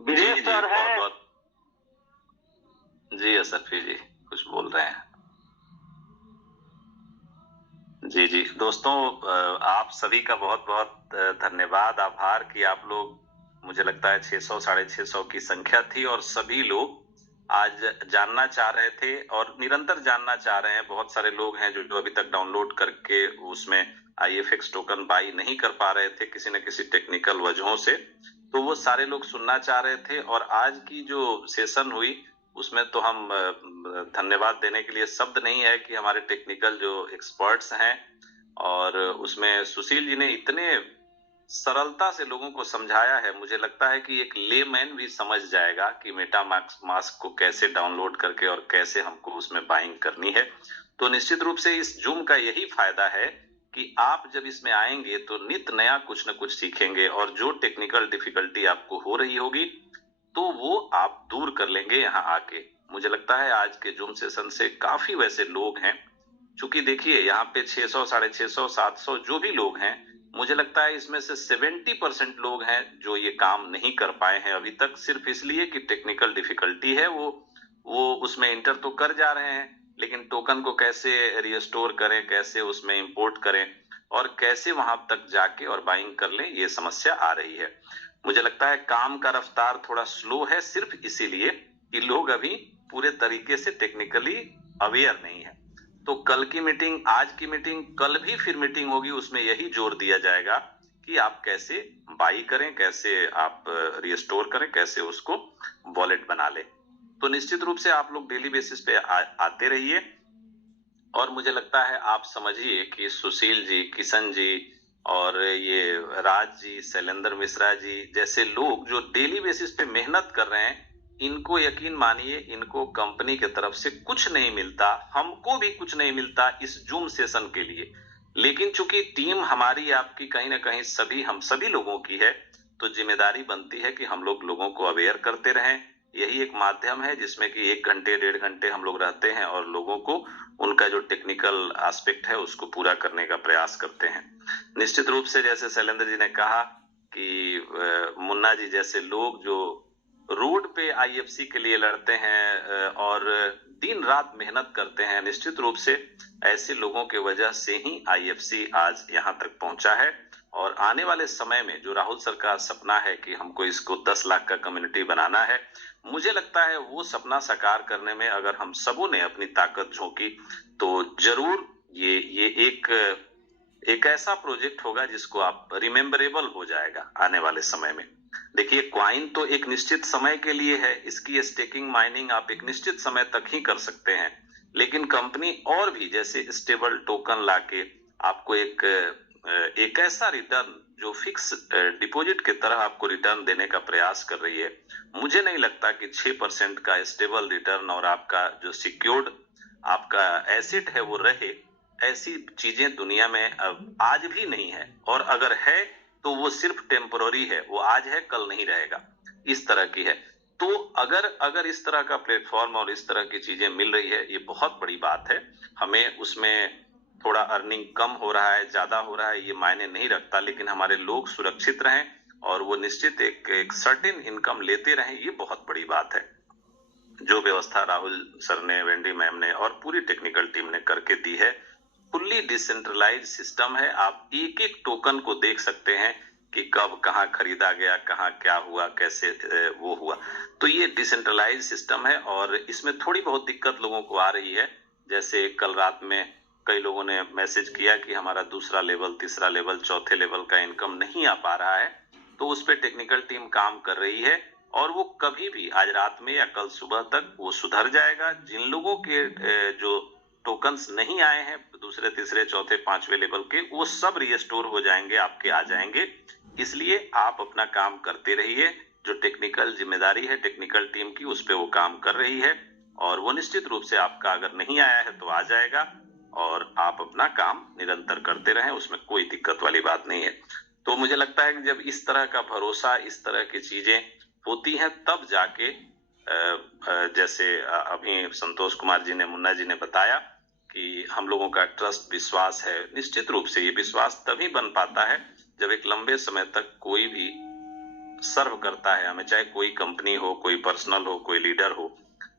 वीरेश सर है। जी अशरफी जी कुछ बोल रहे हैं। जी जी दोस्तों, आप सभी का बहुत बहुत धन्यवाद, आभार कि आप लोग, मुझे लगता है 600 650 की संख्या थी, और सभी लोग आज जानना चाह रहे थे और निरंतर जानना चाह रहे हैं। बहुत सारे लोग हैं जो अभी तक डाउनलोड करके उसमें IFX टोकन बाई नहीं कर पा रहे थे किसी न किसी टेक्निकल वजहों से, तो वो सारे लोग सुनना चाह रहे थे। और आज की जो सेशन हुई उसमें तो हम धन्यवाद देने के लिए शब्द नहीं है कि हमारे टेक्निकल जो एक्सपर्ट्स हैं, और उसमें सुशील जी ने इतने सरलता से लोगों को समझाया है। मुझे लगता है कि एक लेमैन भी समझ जाएगा कि मेटामास्क को कैसे डाउनलोड करके और कैसे हमको उसमें बाइंग करनी है। तो निश्चित रूप से इस जूम का यही फायदा है कि आप जब इसमें आएंगे तो नित नया कुछ न कुछ सीखेंगे, और जो टेक्निकल डिफिकल्टी आपको हो रही होगी तो वो आप दूर कर लेंगे यहाँ आके। मुझे लगता है आज के जूम सेशन से काफी वैसे लोग हैं, चूंकि देखिए यहाँ पे 600 650 700 जो भी लोग हैं, मुझे लगता है इसमें से 70% लोग हैं जो ये काम नहीं कर पाए हैं अभी तक, सिर्फ इसलिए कि टेक्निकल डिफिकल्टी है। वो उसमें इंटर तो कर जा रहे हैं, लेकिन टोकन को कैसे रिस्टोर करें, कैसे उसमें इंपोर्ट करें और कैसे वहां तक जाके और बाइंग कर लें, ये समस्या आ रही है। मुझे लगता है काम का रफ्तार थोड़ा स्लो है, सिर्फ इसीलिए कि लोग अभी पूरे तरीके से टेक्निकली अवेयर नहीं है। तो कल की मीटिंग, आज की मीटिंग, कल भी फिर मीटिंग होगी, उसमें यही जोर दिया जाएगा कि आप कैसे बाई करें, कैसे आप रिस्टोर करें, कैसे उसको वॉलेट बना लें। तो निश्चित रूप से आप लोग डेली बेसिस पे आते रहिए, और मुझे लगता है आप समझिए कि सुशील जी, किशन जी और ये राज जी, शैलेंद्र मिश्रा जी जैसे लोग जो डेली बेसिस पे मेहनत कर रहे हैं, इनको यकीन मानिए, इनको कंपनी की तरफ से कुछ नहीं मिलता, हमको भी कुछ नहीं मिलता इस जूम सेशन के लिए। लेकिन चूंकि टीम हमारी आपकी कहीं ना कहीं हम सभी लोगों की है, तो जिम्मेदारी बनती है कि हम लोग लोगों को अवेयर करते रहें। यही एक माध्यम है जिसमें कि 1 घंटे 1.5 घंटे हम लोग रहते हैं और लोगों को उनका जो टेक्निकल एस्पेक्ट है उसको पूरा करने का प्रयास करते हैं। निश्चित रूप से जैसे शैलेंद्र जी ने कहा कि मुन्ना जी जैसे लोग जो रोड पे IFC के लिए लड़ते हैं और दिन रात मेहनत करते हैं। निश्चित रूप से ऐसे लोगों के वजह से ही आईएफसी आज यहाँ तक पहुंचा है। और आने वाले समय में जो राहुल सर का सपना है कि हमको इसको 10 लाख का कम्युनिटी बनाना है, मुझे लगता है वो सपना साकार करने में अगर हम सबों ने अपनी ताकत झोंकी तो जरूर ये एक ऐसा प्रोजेक्ट होगा जिसको आप रिमेम्बरेबल हो जाएगा आने वाले समय में। देखिए, क्वाइन तो एक निश्चित समय के लिए है, इसकी स्टेकिंग माइनिंग आप एक निश्चित समय तक ही कर सकते हैं, लेकिन कंपनी और भी जैसे स्टेबल टोकन लाके आपको एक ऐसा रिटर्न जो फिक्स डिपॉजिट की तरह आपको रिटर्न देने का प्रयास कर रही है। मुझे नहीं लगता कि 6% का स्टेबल रिटर्न और आपका जो सिक्योर्ड आपका एसेट है वो रहे। ऐसी चीजें दुनिया में अब आज भी नहीं है, और अगर है तो वो सिर्फ टेम्पररी है, वो आज है कल नहीं रहेगा, इस तरह की है। तो अगर इस तरह का प्लेटफॉर्म और इस तरह की चीजें मिल रही है, ये बहुत बड़ी बात है। हमें उसमें थोड़ा अर्निंग कम हो रहा है, ज्यादा हो रहा है, ये मायने नहीं रखता, लेकिन हमारे लोग सुरक्षित रहें और वो निश्चित एक सर्टेन इनकम लेते रहें, ये बहुत बड़ी बात है। जो व्यवस्था राहुल सर ने, वेंडी मैम ने और पूरी टेक्निकल टीम ने करके दी है, फुल्ली डिसेंट्रलाइज सिस्टम है। आप एक एक टोकन को देख सकते हैं कि कब कहाँ खरीदा गया, कहाँ क्या हुआ, कैसे वो हुआ। तो ये डिसेंट्रलाइज सिस्टम है और इसमें थोड़ी बहुत दिक्कत लोगों को आ रही है। जैसे कल रात में कई लोगों ने मैसेज किया कि हमारा दूसरा लेवल, तीसरा लेवल, चौथे लेवल का इनकम नहीं आ पा रहा है, तो उस पर टेक्निकल टीम काम कर रही है और वो कभी भी आज रात में या कल सुबह तक वो सुधर जाएगा। जिन लोगों के जो टोकन्स नहीं आए हैं दूसरे, तीसरे, चौथे, पांचवे लेवल के, वो सब रिस्टोर हो जाएंगे, आपके आ जाएंगे। इसलिए आप अपना काम करते रहिए। जो टेक्निकल जिम्मेदारी है टेक्निकल टीम की, उस पे वो काम कर रही है और वो निश्चित रूप से आपका अगर नहीं आया है तो आ जाएगा और आप अपना काम निरंतर करते रहें, उसमें कोई दिक्कत वाली बात नहीं है। तो मुझे लगता है कि जब इस तरह का भरोसा, इस तरह की चीजें होती हैं, तब जाके जैसे अभी संतोष कुमार जी ने, मुन्ना जी ने बताया कि हम लोगों का ट्रस्ट, विश्वास है। निश्चित रूप से ये विश्वास तभी बन पाता है जब एक लंबे समय तक कोई भी सर्व करता है हमें, चाहे कोई कंपनी हो, कोई पर्सनल हो, कोई लीडर हो।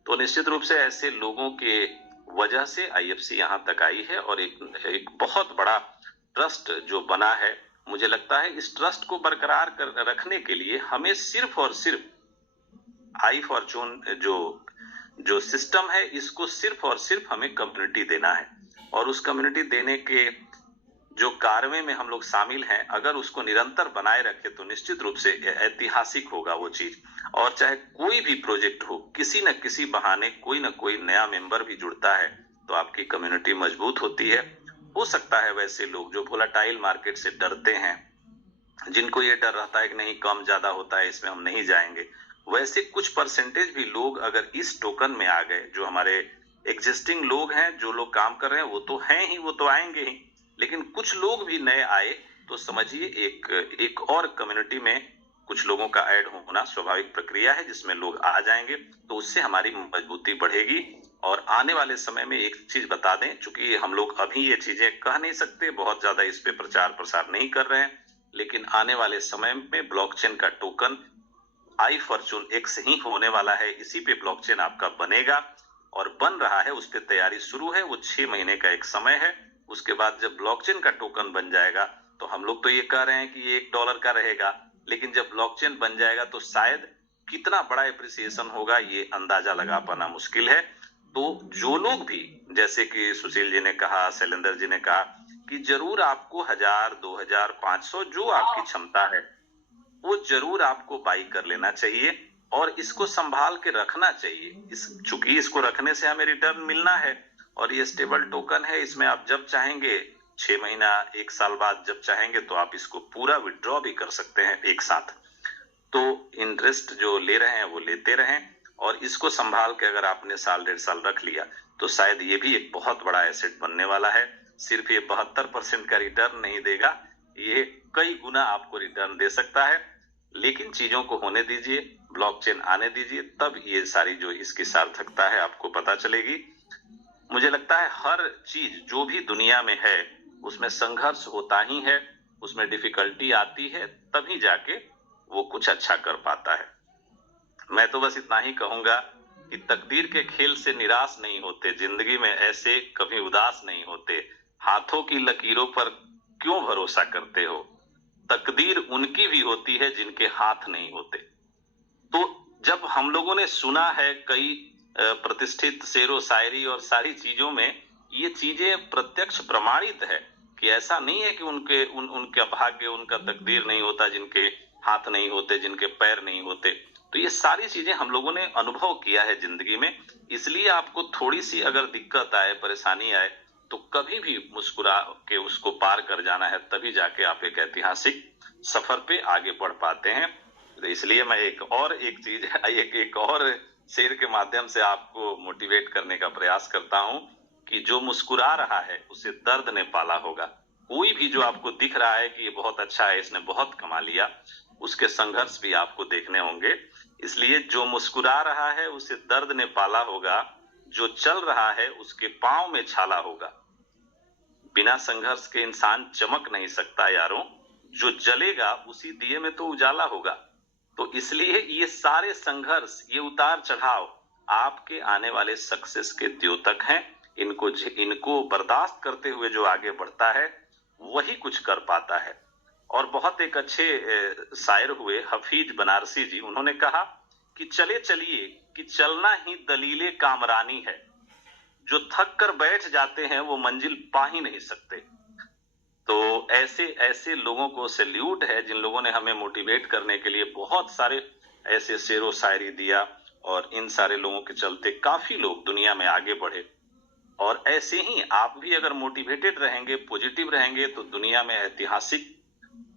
तो निश्चित रूप से ऐसे लोगों के वजह से आईएफसी यहाँ तक आई है और एक बहुत बड़ा ट्रस्ट जो बना है। मुझे लगता है इस ट्रस्ट को बरकरार रखने के लिए हमें सिर्फ और सिर्फ आई फॉर्चून जो सिस्टम है, इसको सिर्फ और सिर्फ हमें कम्युनिटी देना है और उस कम्युनिटी देने के जो कार्य में हम लोग शामिल हैं, अगर उसको निरंतर बनाए रखे तो निश्चित रूप से ऐतिहासिक होगा वो चीज। और चाहे कोई भी प्रोजेक्ट हो, किसी न किसी बहाने कोई न कोई नया मेंबर भी जुड़ता है तो आपकी कम्युनिटी मजबूत होती है। हो सकता है वैसे लोग जो वोलेटाइल मार्केट से डरते हैं, जिनको ये डर रहता है कि नहीं कम ज्यादा होता है, इसमें हम नहीं जाएंगे, वैसे कुछ परसेंटेज भी लोग अगर इस टोकन में आ गए, जो हमारे एग्जिस्टिंग लोग हैं, जो लोग काम कर रहे हैं, वो तो हैं ही, वो तो आएंगे ही, लेकिन कुछ लोग भी नए आए तो समझिए एक और कम्युनिटी में कुछ लोगों का ऐड होना स्वाभाविक प्रक्रिया है, जिसमें लोग आ जाएंगे तो उससे हमारी मजबूती बढ़ेगी। और आने वाले समय में एक चीज बता दें, चूंकि हम लोग अभी ये चीजें कह नहीं सकते, बहुत ज्यादा इस पे प्रचार प्रसार नहीं कर रहे हैं, लेकिन आने वाले समय में ब्लॉकचेन का टोकन आई फॉर्चून एक्स ही होने वाला है। इसी पे ब्लॉकचेन आपका बनेगा और बन रहा है, उस पे तैयारी शुरू है। वो 6 महीने का एक समय है। उसके बाद जब ब्लॉकचेन का टोकन बन जाएगा तो हम लोग तो ये कह रहे हैं कि ये $1 का रहेगा, लेकिन जब ब्लॉकचेन बन जाएगा तो शायद कितना बड़ा एप्रिसिएशन होगा ये अंदाजा लगा पाना मुश्किल है। तो जो लोग भी, जैसे कि सुशील जी ने कहा, शैलेंद्र जी ने कहा कि जरूर आपको 1000, 2000, 500 जो आपकी क्षमता है वो जरूर आपको बाई कर लेना चाहिए और इसको संभाल के रखना चाहिए। चूंकि इसको रखने से हमें रिटर्न मिलना है और ये स्टेबल टोकन है, इसमें आप जब चाहेंगे 6 महीना, 1 साल बाद जब चाहेंगे तो आप इसको पूरा विड्रॉ भी कर सकते हैं एक साथ। तो इंटरेस्ट जो ले रहे हैं वो लेते रहें और इसको संभाल के अगर आपने साल, 1.5 साल रख लिया तो शायद ये भी एक बहुत बड़ा एसेट बनने वाला है। सिर्फ ये 72% का रिटर्न नहीं देगा, ये कई गुना आपको रिटर्न दे सकता है। लेकिन चीजों को होने दीजिए, ब्लॉकचेन आने दीजिए, तब ये सारी जो इसकी सार्थकता है आपको पता चलेगी। मुझे लगता है हर चीज जो भी दुनिया में है उसमें संघर्ष होता ही है, उसमें डिफिकल्टी आती है, तभी जाके वो कुछ अच्छा कर पाता है। मैं तो बस इतना ही कहूंगा कि तकदीर के खेल से निराश नहीं होते, जिंदगी में ऐसे कभी उदास नहीं होते, हाथों की लकीरों पर क्यों भरोसा करते हो, तकदीर उनकी भी होती है जिनके हाथ नहीं होते। तो जब हम लोगों ने सुना है कई प्रतिष्ठित शेरो शायरी और सारी चीजों में ये चीजें प्रत्यक्ष प्रमाणित है कि ऐसा नहीं है कि उनका भाग्य, उनका तकदीर नहीं होता, जिनके हाथ नहीं होते, जिनके पैर नहीं होते। तो ये सारी चीजें हम लोगों ने अनुभव किया है जिंदगी में। इसलिए आपको थोड़ी सी अगर दिक्कत आए, परेशानी आए, तो कभी भी मुस्कुरा के उसको पार कर जाना है, तभी जाके आप एक ऐतिहासिक सफर पे आगे बढ़ पाते हैं। तो इसलिए मैं एक और शेर के माध्यम से आपको मोटिवेट करने का प्रयास करता हूं कि जो मुस्कुरा रहा है उसे दर्द ने पाला होगा। कोई भी जो आपको दिख रहा है कि ये बहुत अच्छा है, इसने बहुत कमा लिया, उसके संघर्ष भी आपको देखने होंगे। इसलिए जो मुस्कुरा रहा है उसे दर्द ने पाला होगा, जो चल रहा है उसके पांव में छाला होगा। बिना संघर्ष के इंसान चमक नहीं सकता यारों, जो जलेगा उसी दिए में तो उजाला होगा। तो इसलिए ये सारे संघर्ष, ये उतार चढ़ाव आपके आने वाले सक्सेस के द्योतक हैं। इनको बर्दाश्त करते हुए जो आगे बढ़ता है वही कुछ कर पाता है। और बहुत एक अच्छे शायर हुए हफीज बनारसी जी, उन्होंने कहा कि चले चलिए कि चलना ही दलीले कामरानी है, जो थक कर बैठ जाते हैं वो मंजिल पा ही नहीं सकते। तो ऐसे लोगों को सैल्यूट है जिन लोगों ने हमें मोटिवेट करने के लिए बहुत सारे ऐसे शेरो शायरी दिया, और इन सारे लोगों के चलते काफी लोग दुनिया में आगे बढ़े। और ऐसे ही आप भी अगर मोटिवेटेड रहेंगे, पॉजिटिव रहेंगे, तो दुनिया में ऐतिहासिक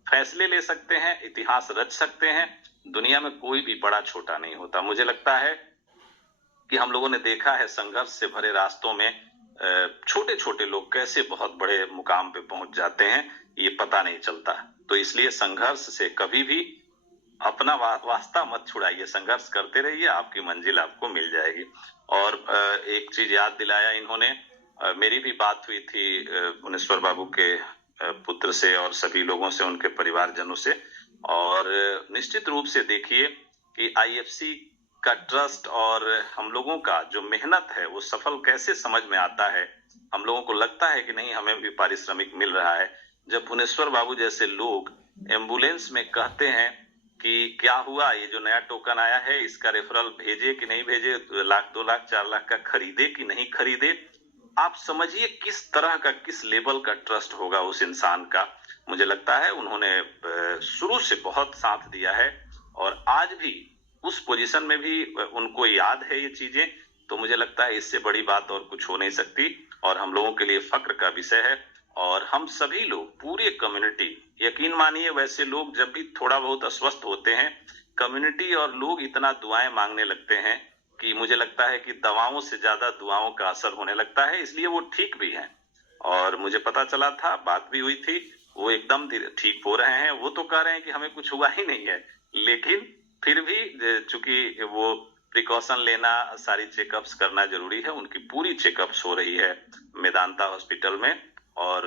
फैसले ले सकते हैं, इतिहास रच सकते हैं। दुनिया में कोई भी बड़ा छोटा नहीं होता। मुझे लगता है कि हम लोगों ने देखा है संघर्ष से भरे रास्तों में छोटे छोटे लोग कैसे बहुत बड़े मुकाम पे पहुंच जाते हैं, ये पता नहीं चलता। तो इसलिए संघर्ष से कभी भी अपना वास्ता मत छुड़ाइए, संघर्ष करते रहिए, आपकी मंजिल आपको मिल जाएगी। और एक चीज याद दिलाया इन्होंने, मेरी भी बात हुई थी भुवनेश्वर बाबू के पुत्र से और सभी लोगों से, उनके परिवारजनों से। और निश्चित रूप से देखिए कि आईएफसी का ट्रस्ट और हम लोगों का जो मेहनत है वो सफल कैसे समझ में आता है। हम लोगों को लगता है कि नहीं, हमें भी पारिश्रमिक मिल रहा है। जब भुवनेश्वर बाबू जैसे लोग एम्बुलेंस में कहते हैं कि क्या हुआ, ये जो नया टोकन आया है इसका रेफरल भेजे कि नहीं भेजे, 1 लाख 2 लाख 4 लाख का खरीदे कि नहीं खरीदे, आप समझिए किस तरह का, किस लेवल का ट्रस्ट होगा उस इंसान का। मुझे लगता है उन्होंने शुरू से बहुत साथ दिया है और आज भी उस पोजीशन में भी उनको याद है ये चीजें। तो मुझे लगता है इससे बड़ी बात और कुछ हो नहीं सकती, और हम लोगों के लिए फक्र का विषय है। और हम सभी लोग, पूरी कम्युनिटी, यकीन मानिए वैसे लोग जब भी थोड़ा बहुत अस्वस्थ होते हैं, कम्युनिटी और लोग इतना दुआएं मांगने लगते हैं कि मुझे लगता है कि दवाओं से ज्यादा दुआओं का असर होने लगता है। इसलिए वो ठीक भी हैं। और मुझे पता चला था, बात भी हुई थी, वो एकदम ठीक हो रहे हैं। वो तो कह रहे हैं कि हमें कुछ हुआ ही नहीं है, लेकिन फिर भी चूंकि वो प्रिकॉशन लेना, सारी चेकअप्स करना जरूरी है। उनकी पूरी चेकअप्स हो रही है मेदांता हॉस्पिटल में, और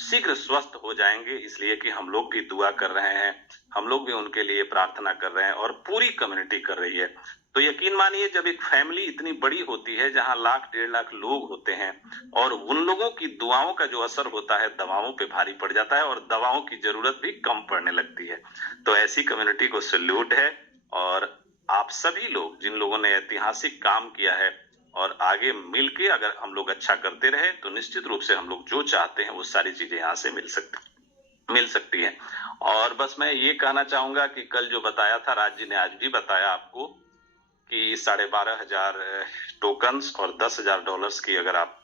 शीघ्र स्वस्थ हो जाएंगे। इसलिए कि हम लोग भी दुआ कर रहे हैं, हम लोग भी उनके लिए प्रार्थना कर रहे हैं, और पूरी कम्युनिटी कर रही है। तो यकीन मानिए जब एक फैमिली इतनी बड़ी होती है जहां 1 लाख 1.5 लाख लोग होते हैं, और उन लोगों की दुआओं का जो असर होता है दवाओं पे भारी पड़ जाता है, और दवाओं की जरूरत भी कम पड़ने लगती है। तो ऐसी कम्युनिटी को सैल्यूट है। और आप सभी लोग जिन लोगों ने ऐतिहासिक काम किया है, और आगे मिलके अगर हम लोग अच्छा करते रहे, तो निश्चित रूप से हम लोग जो चाहते हैं वो सारी चीजें यहाँ से मिल सकती है। और बस मैं ये कहना चाहूंगा कि कल जो बताया था, राज जी ने आज भी बताया आपको कि 12,500 टोकन्स और $10,000 की अगर आप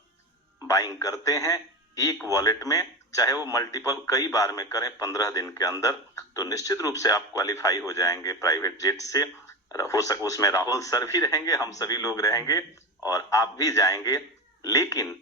बाइंग करते हैं एक वॉलेट में, चाहे वो मल्टीपल कई बार में करें 15 दिन के अंदर, तो निश्चित रूप से आप क्वालिफाई हो जाएंगे प्राइवेट जेट से। हो सके उसमें राहुल सर भी रहेंगे, हम सभी लोग रहेंगे, और आप भी जाएंगे। लेकिन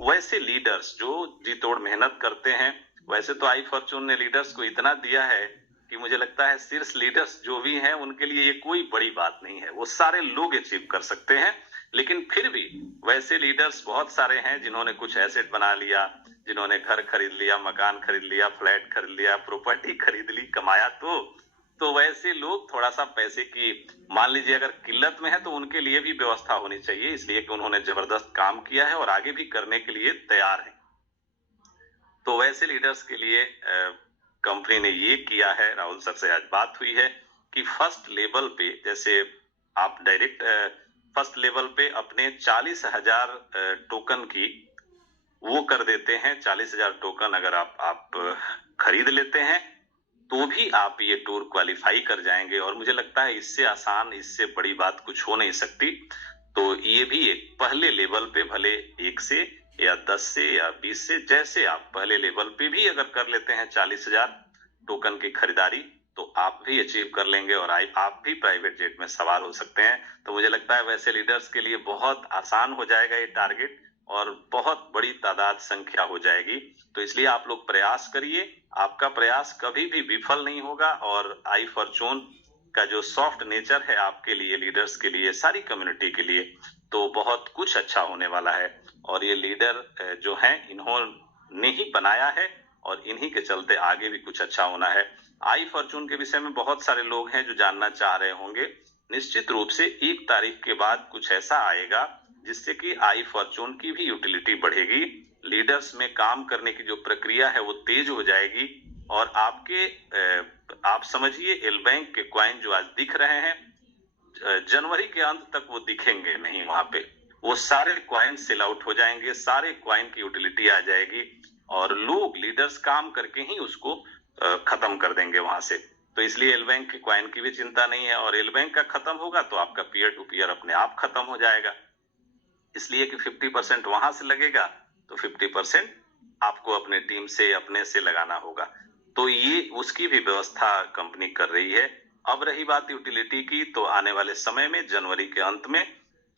वैसे लीडर्स जो जी तोड़ मेहनत करते हैं, वैसे तो आई फॉर्चून ने लीडर्स को इतना दिया है कि मुझे लगता है शीर्ष लीडर्स जो भी हैं उनके लिए ये कोई बड़ी बात नहीं है, वो सारे लोग अचीव कर सकते हैं। लेकिन फिर भी वैसे लीडर्स बहुत सारे हैं जिन्होंने कुछ एसेट बना लिया, जिन्होंने घर खरीद लिया, मकान खरीद लिया, फ्लैट खरीद लिया, प्रॉपर्टी खरीद ली, कमाया तो वैसे लोग थोड़ा सा पैसे की, मान लीजिए अगर किल्लत में है तो उनके लिए भी व्यवस्था होनी चाहिए, इसलिए कि उन्होंने जबरदस्त काम किया है और आगे भी करने के लिए तैयार है। तो वैसे लीडर्स के लिए कंपनी ने ये किया है, राहुल सर से आज बात हुई है कि फर्स्ट लेवल पे, जैसे आप डायरेक्ट फर्स्ट लेवल पे अपने 40,000 टोकन की वो कर देते हैं। 40,000 टोकन अगर आप खरीद लेते हैं तो भी आप ये टूर क्वालिफाई कर जाएंगे, और मुझे लगता है इससे आसान, इससे बड़ी बात कुछ हो नहीं सकती। तो ये भी एक पहले लेवल पे, भले 1 से या 10 से या 20 से, जैसे आप पहले लेवल पे भी अगर कर लेते हैं 40,000 टोकन की खरीदारी, तो आप भी अचीव कर लेंगे और आप भी प्राइवेट जेट में सवार हो सकते हैं। तो मुझे लगता है वैसे लीडर्स के लिए बहुत आसान हो जाएगा ये टारगेट, और बहुत बड़ी तादाद संख्या हो जाएगी। तो इसलिए आप लोग प्रयास करिए, आपका प्रयास कभी भी विफल नहीं होगा। और आई फॉर्चून का जो सॉफ्ट नेचर है आपके लिए, लीडर्स के लिए, सारी कम्युनिटी के लिए, तो बहुत कुछ अच्छा होने वाला है। और ये लीडर जो हैं, इन्होंने ही बनाया है और इन्हीं के चलते आगे भी कुछ अच्छा होना है। आई फॉर्चून के विषय में बहुत सारे लोग हैं जो जानना चाह रहे होंगे। निश्चित रूप से 1 तारीख के बाद कुछ ऐसा आएगा जिससे कि आई फॉर्चून की भी यूटिलिटी बढ़ेगी, लीडर्स में काम करने की जो प्रक्रिया है वो तेज हो जाएगी, और आप समझिए एल बैंक के क्वाइन जो आज दिख रहे हैं, जनवरी के अंत तक वो दिखेंगे नहीं वहां पे। वो सारे क्वाइन सेल आउट हो जाएंगे, सारे क्वाइन की यूटिलिटी आ जाएगी, और लोग, लीडर्स काम करके ही उसको खत्म कर देंगे वहां से। तो इसलिए एल बैंक के क्वाइन की भी चिंता नहीं है, और एल बैंक का खत्म होगा तो आपका पीयर टू पीयर अपने आप खत्म हो जाएगा। इसलिए कि 50% वहां से लगेगा तो 50% आपको अपने टीम से, अपने से लगाना होगा। तो ये उसकी भी व्यवस्था कंपनी कर रही है। अब रही बात यूटिलिटी की, तो आने वाले समय में जनवरी के अंत में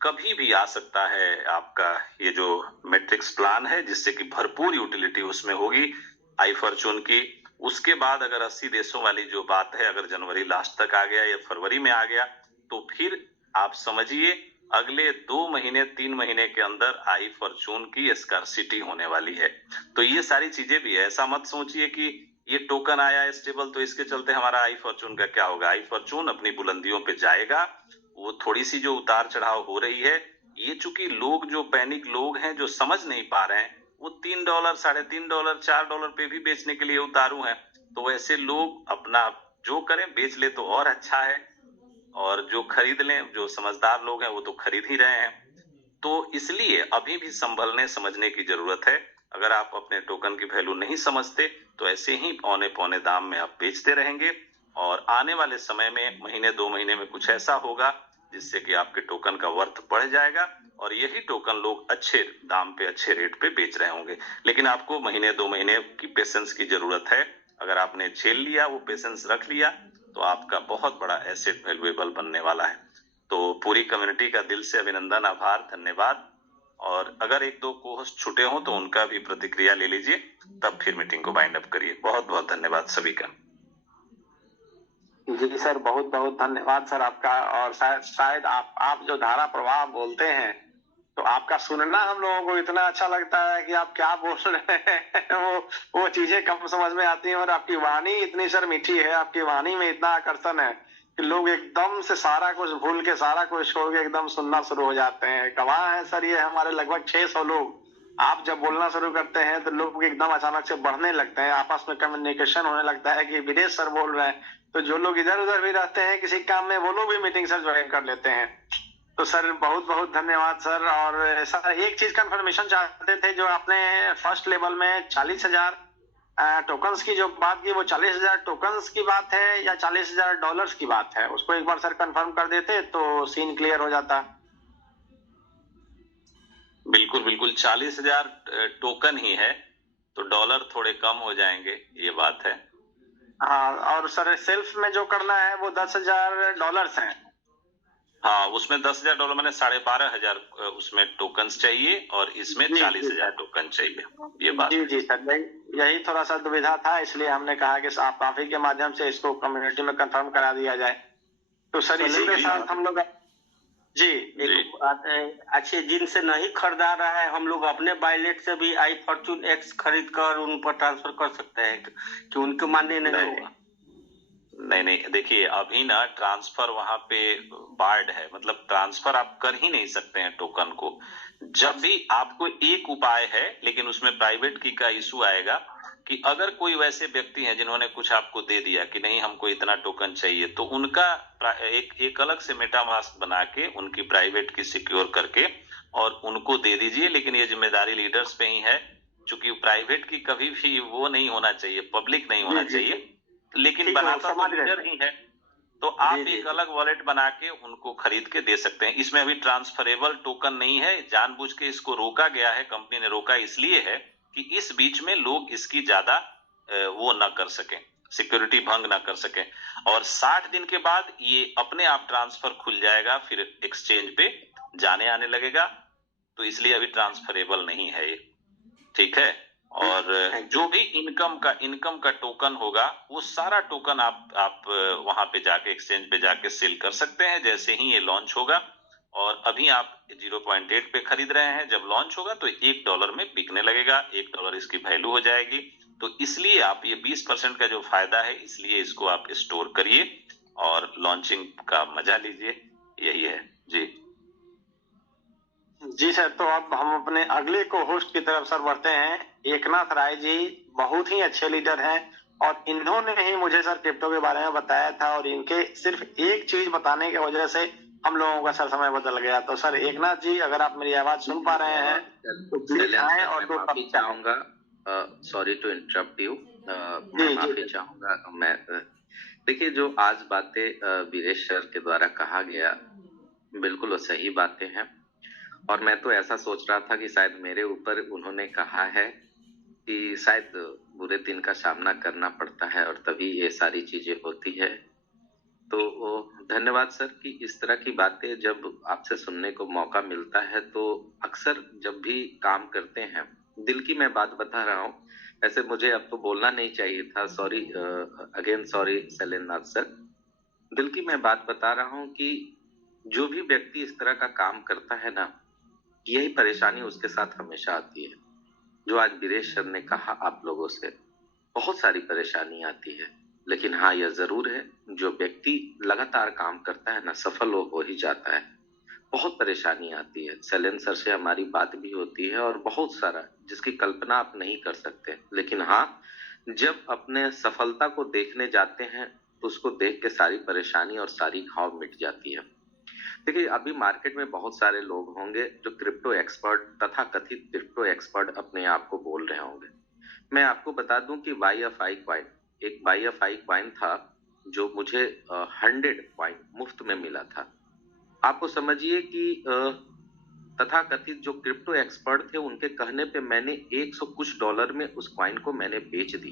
कभी भी आ सकता है आपका ये जो मैट्रिक्स प्लान है, जिससे कि भरपूर यूटिलिटी उसमें होगी आई फॉर्चून की। उसके बाद अगर 80 देशों वाली जो बात है, अगर जनवरी लास्ट तक आ गया या फरवरी में आ गया, तो फिर आप समझिए अगले 2 महीने 3 महीने के अंदर आई फॉर्चून की स्कार्सिटी होने वाली है। तो ये सारी चीजें भी है। ऐसा मत सोचिए कि ये टोकन आया स्टेबल तो इसके चलते हमारा आई फॉर्चून का क्या होगा। आई फॉर्चून अपनी बुलंदियों पे जाएगा। वो थोड़ी सी जो उतार चढ़ाव हो रही है, ये चूंकि लोग जो पैनिक लोग हैं, जो समझ नहीं पा रहे हैं, वो $3, $3.5, $4 पे भी बेचने के लिए उतारू हैं। तो वैसे लोग अपना जो करें, बेच ले तो और अच्छा है, और जो खरीद लें, जो समझदार लोग हैं वो तो खरीद ही रहे हैं। तो इसलिए अभी भी संभलने समझने की जरूरत है। अगर आप अपने टोकन की वैल्यू नहीं समझते तो ऐसे ही औने पौने दाम में आप बेचते रहेंगे, और आने वाले समय में महीने 2 महीने में कुछ ऐसा होगा जिससे कि आपके टोकन का वर्थ बढ़ जाएगा, और यही टोकन लोग अच्छे दाम पे, अच्छे रेट पे बेच रहे होंगे। लेकिन आपको महीने 2 महीने की पेशेंस की जरूरत है। अगर आपने झेल लिया, वो पेशेंस रख लिया, तो आपका बहुत बड़ा एसेट वैल्यूएबल बनने वाला है। तो पूरी कम्युनिटी का दिल से अभिनंदन, आभार, धन्यवाद। और अगर 1-2 को-होस्ट छूटे हों तो उनका भी प्रतिक्रिया ले लीजिए, तब फिर मीटिंग को बाइंड अप करिए। बहुत बहुत धन्यवाद सभी का। जी सर, बहुत बहुत धन्यवाद सर आपका। और शायद आप जो धारा प्रवाह बोलते हैं, तो आपका सुनना हम लोगों को इतना अच्छा लगता है कि आप क्या बोल रहे हैं वो चीजें कम समझ में आती हैं। और आपकी वाणी इतनी सर मीठी है, आपकी वाणी में इतना आकर्षण है कि लोग एकदम से सारा कुछ भूल के, सारा कुछ छोड़ के एकदम सुनना शुरू हो जाते हैं। गवाह है सर ये हमारे लगभग 600 लोग। आप जब बोलना शुरू करते हैं तो लोग एकदम अचानक से बढ़ने लगते हैं, आपस में कम्युनिकेशन होने लगता है कि विदेश सर बोल रहे हैं। तो जो लोग इधर उधर भी रहते हैं किसी काम में, वो लोग भी मीटिंग सर ज्वाइन कर लेते हैं। तो सर बहुत बहुत धन्यवाद सर। और सर एक चीज कंफर्मेशन चाहते थे, जो आपने फर्स्ट लेवल में 40,000 टोकन्स की जो बात की, वो 40,000 टोकन्स की बात है या $40,000 की बात है? उसको एक बार सर कंफर्म कर देते तो सीन क्लियर हो जाता। बिल्कुल बिल्कुल, 40,000 टोकन ही है, तो डॉलर थोड़े कम हो जाएंगे, ये बात है। हाँ, और सर सेल्फ में जो करना है वो $10,000 है। हाँ, उसमें $10,000 मैंने 12,500 उसमें टोकन्स चाहिए, और इसमें 40,000 टोकन चाहिए, ये बात। जी जी सर, यही थोड़ा सा दुविधा था, इसलिए हमने कहा कि आप ही के माध्यम से इसको कम्युनिटी में कंफर्म करा दिया जाए। तो सर इसी के साथ हम लोग जी एक बात है, अच्छे जिनसे नहीं खरीदा रहा है, हम लोग अपने वायलेट से भी आई फॉर्चून एक्स खरीद कर उन पर ट्रांसफर कर सकते हैं कि उनको मान्य नहीं होगा? नहीं नहीं, देखिए अभी ना ट्रांसफर वहां पे बार्ड है, मतलब ट्रांसफर आप कर ही नहीं सकते हैं टोकन को। जब भी आपको एक उपाय है, लेकिन उसमें प्राइवेट की का इशू आएगा कि अगर कोई वैसे व्यक्ति हैं जिन्होंने कुछ आपको दे दिया कि नहीं हमको इतना टोकन चाहिए, तो उनका एक अलग से मेटामास्क बना के उनकी प्राइवेट की सिक्योर करके और उनको दे दीजिए। लेकिन ये जिम्मेदारी लीडर्स पे ही है, क्योंकि प्राइवेट की कभी भी वो नहीं होना चाहिए, पब्लिक नहीं होना चाहिए, लेकिन ठीक है, बनाता तो समझ गए लीडर सर। ही है। तो आप जी, जी, एक जी। अलग वॉलेट बना के उनको खरीद के दे सकते हैं। इसमें अभी ट्रांसफरेबल टोकन नहीं है, जानबूझ के इसको रोका गया है, कंपनी ने रोका इसलिए है कि इस बीच में लोग इसकी ज्यादा वो ना कर सकें, सिक्योरिटी भंग ना कर सकें। और 60 दिन के बाद ये अपने आप ट्रांसफर खुल जाएगा, फिर एक्सचेंज पे जाने आने लगेगा। तो इसलिए अभी ट्रांसफरेबल नहीं है ये, ठीक है। और जो भी इनकम का टोकन होगा, वो सारा टोकन आप वहां पे जाके एक्सचेंज पे जाके सेल कर सकते हैं जैसे ही ये लॉन्च होगा। और अभी आप 0.8 पे खरीद रहे हैं, जब लॉन्च होगा तो $1 में बिकने लगेगा, $1 इसकी वैल्यू हो जाएगी। तो इसलिए आप ये 20% का जो फायदा है, इसलिए इसको आप स्टोर करिए और लॉन्चिंग का मजा लीजिए, यही है जी। जी सर, तो अब हम अपने अगले को होस्ट की तरफ सर बढ़ते हैं। एकनाथ राय जी बहुत ही अच्छे लीडर हैं और इन्होंने ही मुझे सर क्रिप्टो के बारे में बताया था, और इनके सिर्फ एक चीज बताने की वजह से हम लोगों का सर समय बदल गया। तो सर एकनाथ जी, अगर आप मेरी आवाज सुन पा रहे हैं तो प्लीज आए और दो माफी चाहूंगा, सॉरी टू इंटरप्ट यू, मैं जी, माफी जी। चाहूंगा। मैं देखिए, जो आज बातें वीरेश सर के द्वारा कहा गया, बिल्कुल वो सही बातें हैं। और मैं तो ऐसा सोच रहा था कि शायद मेरे ऊपर उन्होंने कहा है कि शायद बुरे दिन का सामना करना पड़ता है और तभी ये सारी चीजें होती है। तो धन्यवाद सर कि इस तरह की बातें जब आपसे सुनने को मौका मिलता है, तो अक्सर जब भी काम करते हैं, दिल की मैं बात बता रहा हूँ। ऐसे मुझे अब तो बोलना नहीं चाहिए था, sorry again, sorry Shailendranath sir. दिल की मैं बात बता रहा हूँ कि जो भी व्यक्ति इस तरह का काम करता है ना, यही परेशानी उसके साथ हमेशा आती है। जो आज वीरेश सर ने कहा आप लोगों से, बहुत सारी परेशानी आती है, लेकिन हाँ, यह जरूर है, जो व्यक्ति लगातार काम करता है ना, सफल हो ही जाता है। बहुत परेशानी आती है, शैलेंद्र सर से हमारी बात भी होती है और बहुत सारा जिसकी कल्पना आप नहीं कर सकते। लेकिन हाँ, जब अपने सफलता को देखने जाते हैं तो उसको देख के सारी परेशानी और सारी घाव मिट जाती है। देखिए, अभी मार्केट में बहुत सारे लोग होंगे जो क्रिप्टो एक्सपर्ट, तथा कथित क्रिप्टो एक्सपर्ट अपने आप को बोल रहे होंगे। मैं आपको बता दूं कि YFI कॉइन, एक YFI कॉइन था जो मुझे 100 कॉइन मुफ्त में मिला था। आपको समझिए कि तथा कथित जो क्रिप्टो एक्सपर्ट थे, उनके कहने पे मैंने $100 कुछ में उस कॉइन को मैंने बेच दिया।